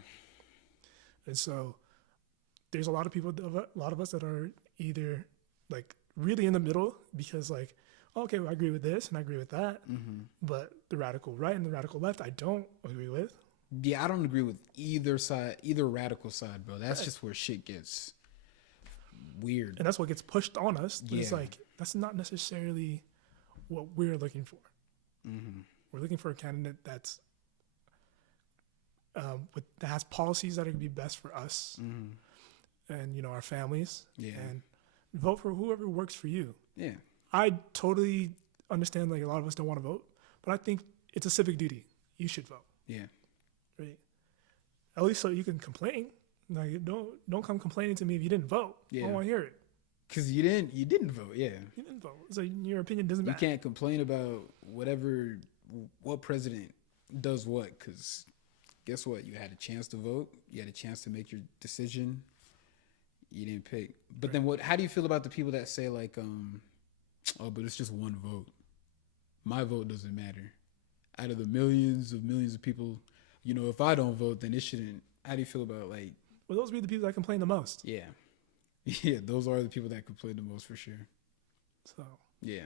And so there's a lot of us that are either like really in the middle, because like, okay, well, I agree with this and I agree with that, but the radical right and the radical left, I don't agree with. Yeah, I don't agree with either side, either radical side, bro. That's just where shit gets weird. And that's what gets pushed on us. But it's like, that's not necessarily what we're looking for. Mm-hmm. We're looking for a candidate that has policies that are going to be best for us and, you know, our families. Yeah. And vote for whoever works for you. Yeah. I totally understand, like, a lot of us don't want to vote, but I think it's a civic duty. You should vote. Yeah. Right? At least so you can complain. Like, don't come complaining to me if you didn't vote. Yeah. I don't want to hear it. Because you didn't vote. Yeah. You didn't vote. So your opinion doesn't matter. You can't complain about what president does what, because guess what? You had a chance to vote. You had a chance to make your decision. You didn't pick. But then how do you feel about the people that say, like, oh, but it's just one vote. My vote doesn't matter. Out of the millions of people, you know, if I don't vote, then it shouldn't. How do you feel about, like... Well, those would be the people that complain the most. Yeah. Yeah, those are the people that complain the most, for sure. So... Yeah.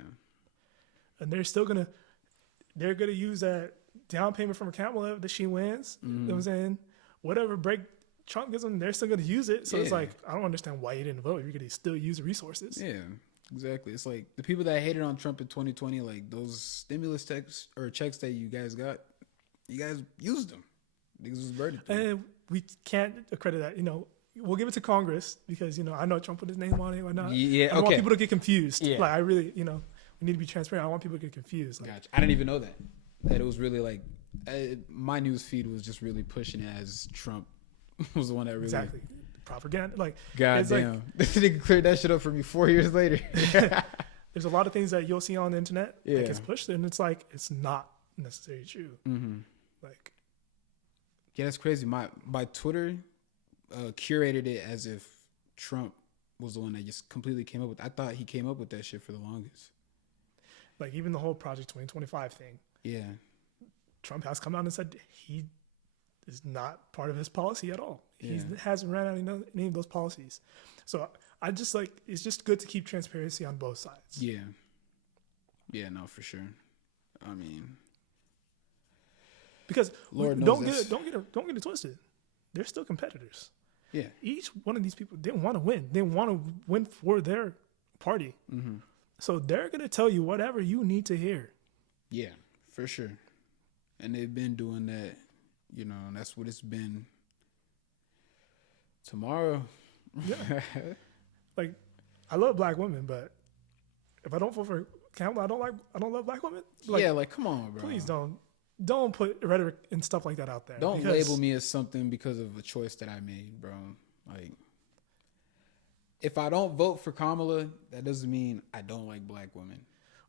And they're going to use that down payment from a Kamala that she wins. You know what I'm saying? Whatever break Trump gives them, they're still going to use it. So it's like, I don't understand why you didn't vote. You're going to still use the resources. Yeah, exactly. It's like the people that hated on Trump in 2020, like those stimulus checks that you guys got, you guys used them. Niggas was burdened. And we can't accredit that. You know, we'll give it to Congress because, you know, I know Trump put his name on it or not. Yeah, I don't want people to get confused. Yeah. Like, I really, you know, we need to be transparent. I don't want people to get confused. Like, Gotcha. I didn't even know that it was really like my news feed was just really pushing it as Trump was the one that really exactly propaganda. Like, goddamn, like, this nigga cleared that shit up for me 4 years later. There's a lot of things that you'll see on the internet that gets pushed, and it's like it's not necessarily true. Like, yeah, that's crazy. My Twitter curated it as if Trump was the one that just completely came up with. I thought he came up with that shit for the longest. Like, even the whole Project 2025 thing. Yeah. Trump has come out and said he is not part of his policy at all. He hasn't ran out any of those policies. So I just like, it's just good to keep transparency on both sides. Yeah. Yeah, no, for sure. I mean, because Lord don't knows get it twisted. They're still competitors. Yeah. Each one of these people didn't want to win. They want to win for their party. So they're going to tell you whatever you need to hear. Yeah, for sure. And they've been doing that, you know, and that's what it's been. Tomorrow. Yeah. Like, I love black women, but if I don't vote for Kamala, I don't love black women. Like, yeah, like, come on, bro. Please don't put rhetoric and stuff like that out there. Don't label me as something because of a choice that I made, bro. Like, if I don't vote for Kamala, that doesn't mean I don't like black women.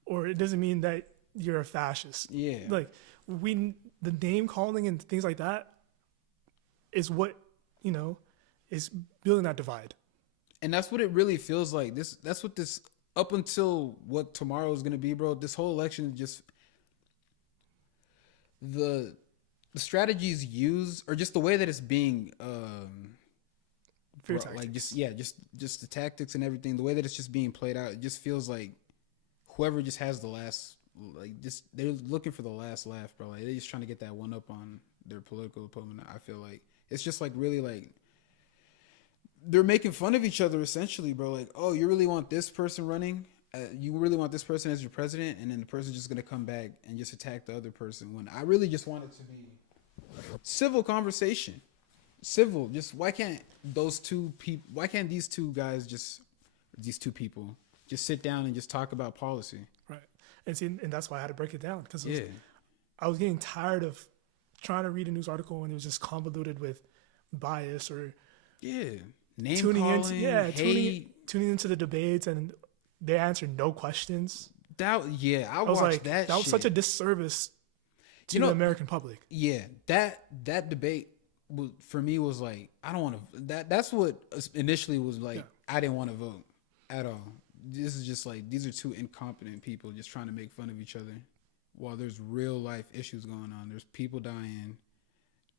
Or it doesn't mean that you're a fascist. Yeah. Like, the name calling and things like that is what, you know, is building that divide. And that's what it really feels like. That's what this, up until what tomorrow is going to be, bro, this whole election just, the strategies used, or just the way that it's being, like just the tactics and everything, the way that it's just being played out, it just feels like whoever just has the last, like, just they're looking for the last laugh, bro. Like, they're just trying to get that one up on their political opponent. I feel like it's just like really like they're making fun of each other essentially, bro. Like, oh, you really want this person running? You really want this person as your president? And then the person's just gonna come back and just attack the other person. When I really just want it to be civil conversation. Civil. Just why can't these two people just sit down and just talk about policy? Right. And that's why I had to break it down, because I was getting tired of trying to read a news article and it was just convoluted with bias or tuning into the debates, and they answered no questions. I watched that. That was such a disservice to the American public. Yeah, that debate for me was like, I don't want to. That's what initially was like. Yeah. I didn't want to vote at all. This is just like, these are two incompetent people just trying to make fun of each other while there's real life issues going on. There's people dying,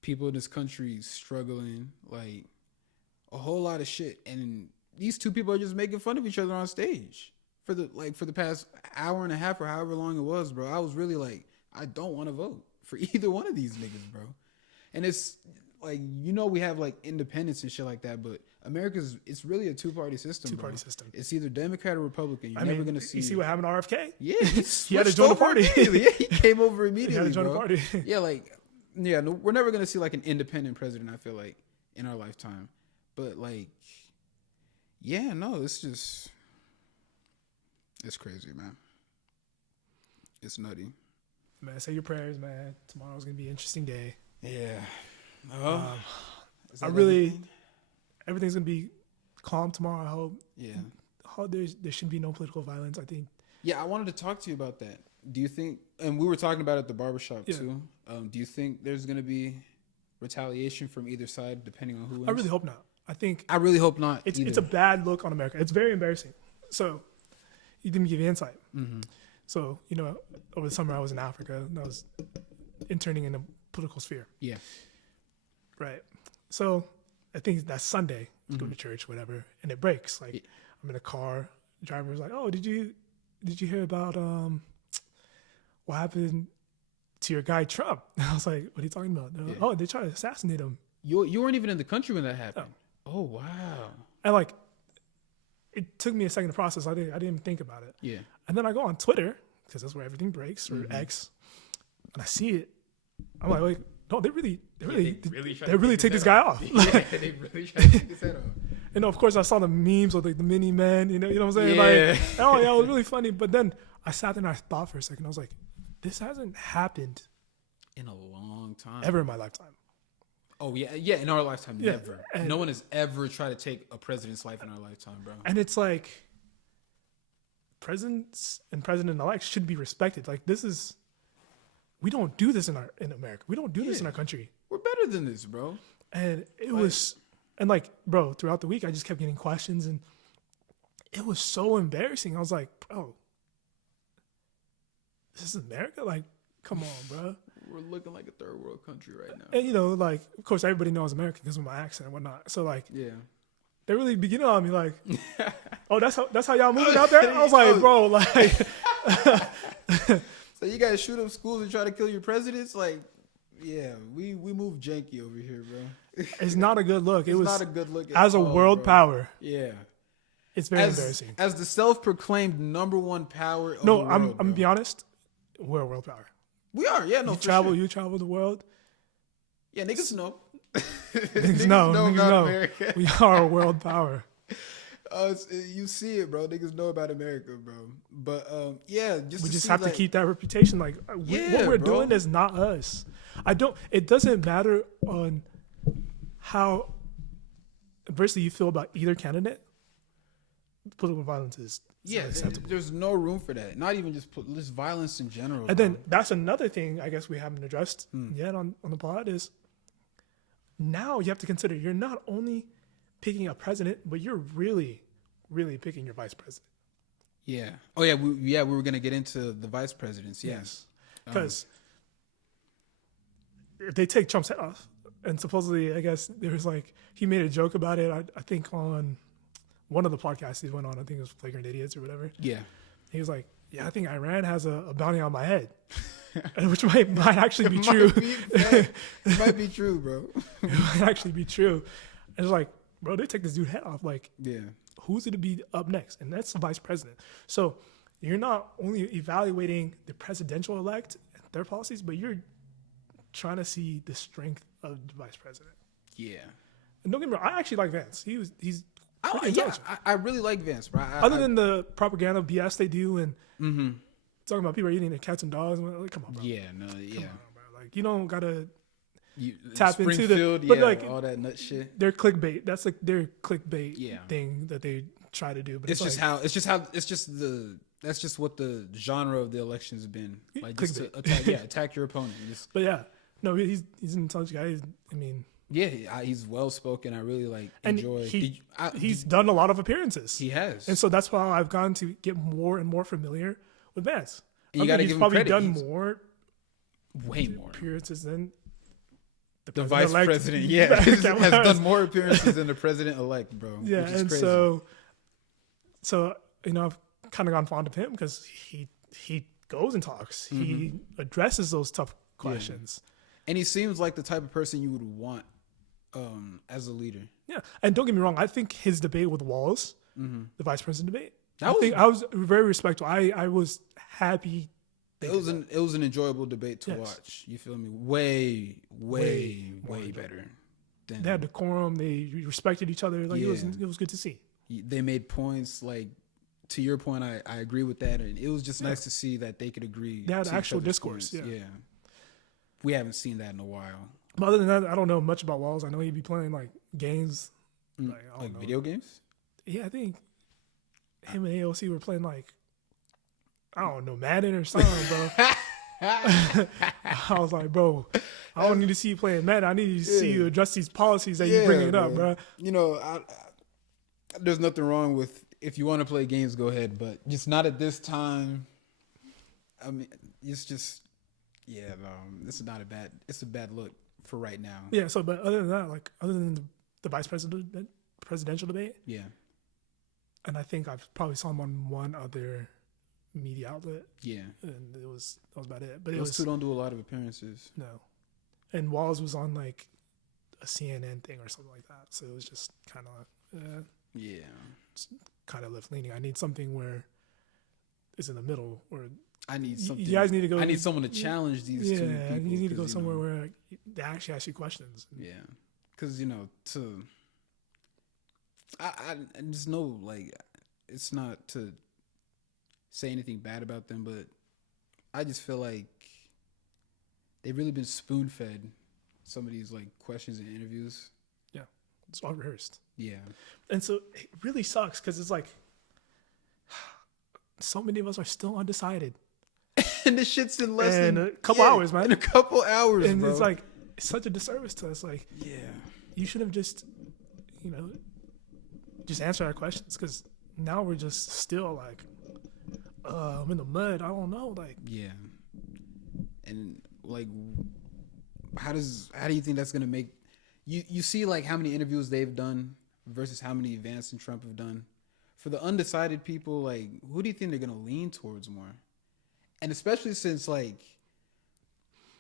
people in this country struggling, like a whole lot of shit. And these two people are just making fun of each other on stage for the past hour and a half or however long it was, bro. I was really like, I don't want to vote for either one of these niggas, bro. And it's like, you know, we have like independence and shit like that, but it's really a two-party system. Two-party system. It's either Democrat or Republican. You're never gonna see. You see what happened to RFK? Yeah, he had to join the party. Yeah, he came over immediately. He had to join the party. Yeah, like, yeah, no, we're never gonna see like an independent president. I feel like in our lifetime, but like, yeah, no, it's crazy, man. It's nutty. Man, say your prayers, man. Tomorrow's gonna be an interesting day. Yeah. Everything's gonna be calm tomorrow. I hope. Yeah. There should be no political violence, I think. Yeah, I wanted to talk to you about that. Do you think? And we were talking about it at the barbershop too. Do you think there's gonna be retaliation from either side, depending on who wins? I really hope not. I really hope not. It's a bad look on America. It's very embarrassing. So, you didn't give me insight. Mm-hmm. So, you know, over the summer I was in Africa and I was interning in the political sphere. Yeah. Right. So, I think that Sunday, I was going to church, whatever, and it breaks. Like, I'm in a car. The driver was like, "Oh, did you hear about what happened to your guy Trump?" And I was like, "What are you talking about?" Like, "Oh, they tried to assassinate him." You weren't even in the country when that happened. No. Oh, wow. And like, it took me a second to process. I didn't even think about it. Yeah. And then I go on Twitter, because that's where everything breaks, or X, and I see it. I'm like, wait, no, they really take this guy off. Yeah, they really try to take his head off. And of course, I saw the memes with like the mini man. You know what I'm saying? Yeah. Like, oh yeah, it was really funny. But then I sat there and I thought for a second. I was like, this hasn't happened in a long time, ever in my lifetime. Oh yeah, in our lifetime, never. And no one has ever tried to take a president's life in our lifetime, bro. And it's like, presidents and president-elects should be respected. Like, we don't do this in America. We don't do this in our country. We're better than this, bro. And bro, throughout the week, I just kept getting questions, and it was so embarrassing. I was like, bro, this is America? Like, come on, bro. We're looking like a third world country right now. And, you know, like, of course, everybody knows American because of my accent and whatnot. So, like, yeah, they're really beginning on me, like, oh, that's how y'all moving out there? I was like, bro, like. So you guys shoot up schools and try to kill your presidents? Like, yeah, we move janky over here, bro. It's not a good look. It's not a good look as a world power. Yeah. It's very embarrassing. As the self-proclaimed number one power of the world, I'm gonna be honest, we're a world power. We are, yeah, no, you travel the world. Yeah, niggas know. Niggas know. America. We are a world power. You see it, bro. Niggas know about America, bro. But yeah, we just have to keep that reputation. Like, what we're doing is not us. It doesn't matter on how adversely you feel about either candidate. Political violence is acceptable. There's no room for that. Not even just violence in general. And then that's another thing I guess we haven't addressed yet on the pod is now you have to consider you're not only picking a president, but you're really, really picking your vice president. Yeah. Oh yeah. We were gonna get into the vice presidents. Yes. Because if they take Trump's head off, and supposedly I guess there was like he made a joke about it. I think on one of the podcasts he went on, I think it was Flagrant Idiots or whatever. Yeah. He was like, yeah, I think Iran has a bounty on my head. Which might actually be true. It might be true, bro. It might actually be true. And it's like, bro, they take this dude head off. Like, who's going to be up next? And that's the vice president. So you're not only evaluating the presidential elect and their policies, but you're trying to see the strength of the vice president. Yeah. And don't get me wrong, I actually like Vance. He's I really like Vance, bro. Other than the propaganda BS they do and talking about people are eating their cats and dogs. Like, come on, bro. Yeah, no, yeah. Come on, bro. Like, you don't gotta tap into but like all that nut shit. They're clickbait. That's like their clickbait thing that they try to do. But that's just what the genre of the election's been. Like, just to attack your opponent. But yeah, no, he's an intelligent guy. He's well spoken. I really and enjoy. He's done a lot of appearances. He has, and so that's why I've gone to get more and more familiar with Vance. And you got to give him credit. He's probably done way more appearances than the vice president. Yeah, has done more appearances than the president-elect, bro. Yeah, which is crazy. so I've kind of gone fond of him because he goes and talks. He addresses those tough questions. And he seems like the type of person you would want as a leader. Yeah, and don't get me wrong. I think his debate with Walz, the vice president debate, I was very respectful. I was happy. It was an enjoyable debate to watch. You feel me? Way better. They had decorum. They respected each other. Like it was good to see. They made points. Like to your point, I agree with that, and it was just nice to see that they could agree. They had actual discourse. Yeah, we haven't seen that in a while. But other than that, I don't know much about Walz. I know he'd be playing like games, like video games. Yeah, I think him and AOC were playing like, I don't know, Madden or something, bro. I was like, bro, I don't need to see you playing Madden. I need to see you address these policies that you bringing up, bro. You know, there's nothing wrong with if you want to play games, go ahead, but just not at this time. I mean, it's just, this is not it's a bad look for right now. Yeah. So, but other than that, like other than the presidential debate, and I think I've probably saw him on one other media outlet. Yeah. And that was about it. But those two don't do a lot of appearances. No. And Walz was on like a CNN thing or something like that. So it was just kind of kind of left leaning. I need something where it's in the middle, or I need something. You guys need to go. I need someone to challenge these two people. Yeah, you need to go somewhere where they actually ask you questions. Yeah. Because, I just know, like, it's not to say anything bad about them, but I just feel like they've really been spoon-fed some of these, like, questions and interviews. Yeah. It's all rehearsed. Yeah. And so it really sucks because it's like so many of us are still undecided. And this shit's in less than a couple hours, man. In a couple hours, and bro. It's like, it's such a disservice to us. Like, you should have just, just answer our questions, because now we're just still like, I'm in the mud. I don't know. Like, and like, how do you think that's gonna make you see like how many interviews they've done versus how many Vance and Trump have done? For the undecided people, like, who do you think they're gonna lean towards more? And especially since like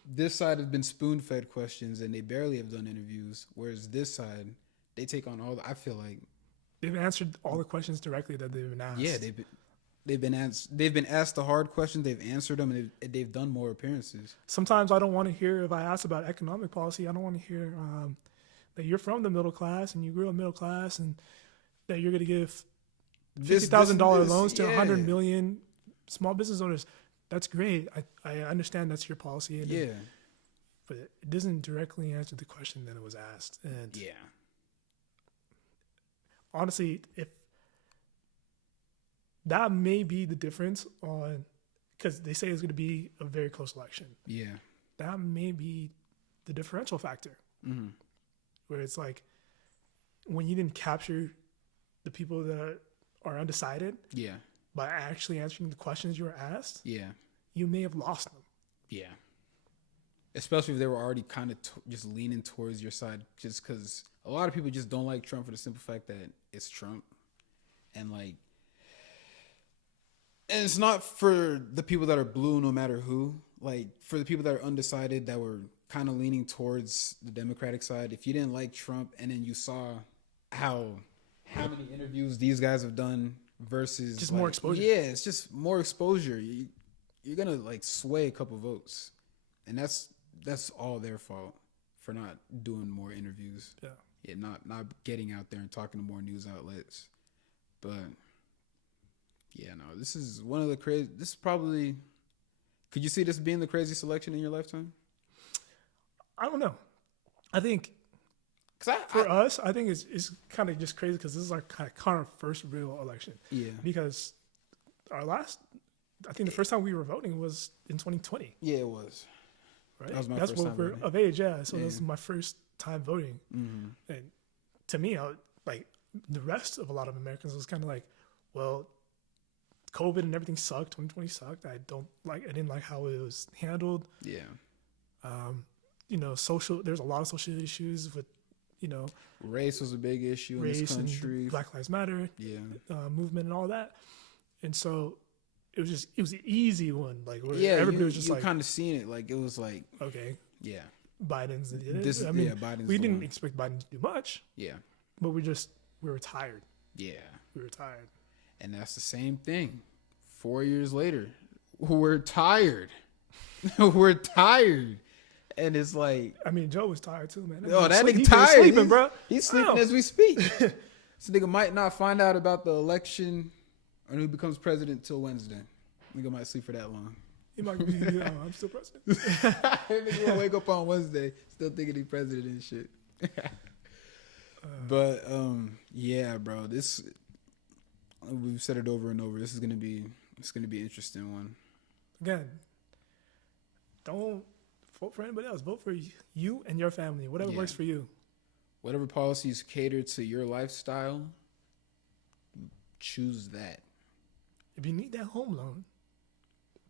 this side has been spoon-fed questions and they barely have done interviews, whereas this side, they take on all. I feel like they've answered all the questions directly that they've been asked. Yeah, they've been asked the hard questions. They've answered them, and they've done more appearances. Sometimes I don't want to hear, if I ask about economic policy, I don't want to hear that you're from the middle class and you grew up middle class, and that you're going to give $50,000 loans to 100 million small business owners. That's great. I understand that's your policy. But it doesn't directly answer the question that it was asked. And honestly, if that may be the difference on, because they say it's going to be a very close election. Yeah. That may be the differential factor. Mm-hmm. Where it's like, when you didn't capture the people that are undecided. Yeah. By actually answering the questions you were asked. Yeah. You may have lost them. Yeah. Especially if they were already kind of just leaning towards your side, just because a lot of people just don't like Trump for the simple fact that it's Trump. And like, and it's not for the people that are blue, no matter who. Like, for the people that are undecided, that were kind of leaning towards the Democratic side. If you didn't like Trump, and then you saw how many interviews these guys have done versus just like, more exposure. Yeah, it's just more exposure. You're gonna like sway a couple votes, and that's all their fault for not doing more interviews. Yeah, not getting out there and talking to more news outlets. But yeah, no, this is one of the crazy. This is probably. Could you see this being the craziest election in your lifetime? I don't know. I think for us, I think it's kind of just crazy because this is our kind of first real election. Yeah. Because I think the first time we were voting was in 2020. Yeah, it was. Right. That was my first time voting. Of age, yeah. So that was my first time voting. Mm-hmm. And to me, like the rest of a lot of Americans was kind of like, well, COVID and everything sucked. 2020 sucked. I didn't like how it was handled. Yeah. There's a lot of social issues with, race was a big issue in this country. Black Lives Matter. Yeah. Movement and all that. And so it was an easy one. Like, where everybody was just you kind of seeing it. Like, it was like, okay. Yeah. Biden's. Biden's. We didn't expect Biden to do much. Yeah. But we were tired. Yeah. We were tired. And that's the same thing. 4 years later, we're tired. We're tired. And it's like, I mean, Joe was tired too, man. That nigga tired. He's sleeping, bro. He's sleeping as we speak. This nigga might not find out about the election or who becomes president till Wednesday. Nigga might sleep for that long. He might be, I'm still president. Nigga gonna wake up on Wednesday still thinking he's president and shit. But yeah, bro, this we've said it over and over. It's gonna be an interesting one. Again, don't vote for anybody else. Vote for you and your family. Whatever works for you. Whatever policies cater to your lifestyle, choose that. If you need that home loan,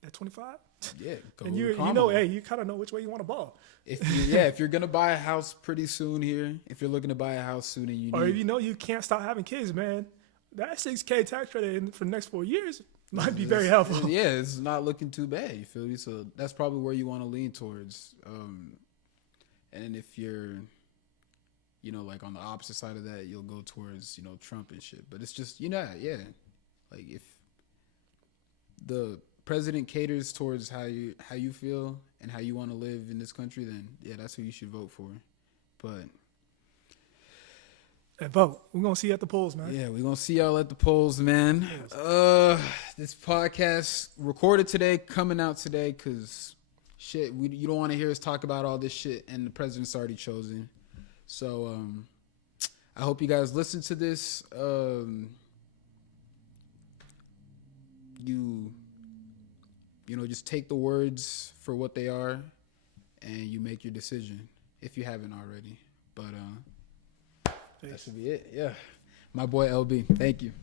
that 25, yeah, go and you kind of know which way you want to ball. If you're gonna buy a house pretty soon here, if you're looking to buy a house soon, and if you can't stop having kids, man, that $6K tax credit for the next 4 years might be very helpful. Yeah, it's not looking too bad. You feel me? So that's probably where you want to lean towards. And if you're, like on the opposite side of that, you'll go towards, Trump and shit. But it's just, like if the president caters towards how you feel and how you want to live in this country, then yeah, that's who you should vote for. But and vote. We're gonna see you at the polls, man. Yeah, we're gonna see y'all at the polls, man. This podcast recorded today, coming out today, cause shit, you don't want to hear us talk about all this shit, and the president's already chosen. So I hope you guys listen to this. Just take the words for what they are, and you make your decision if you haven't already. But that should be it. Yeah, my boy LB. Thank you.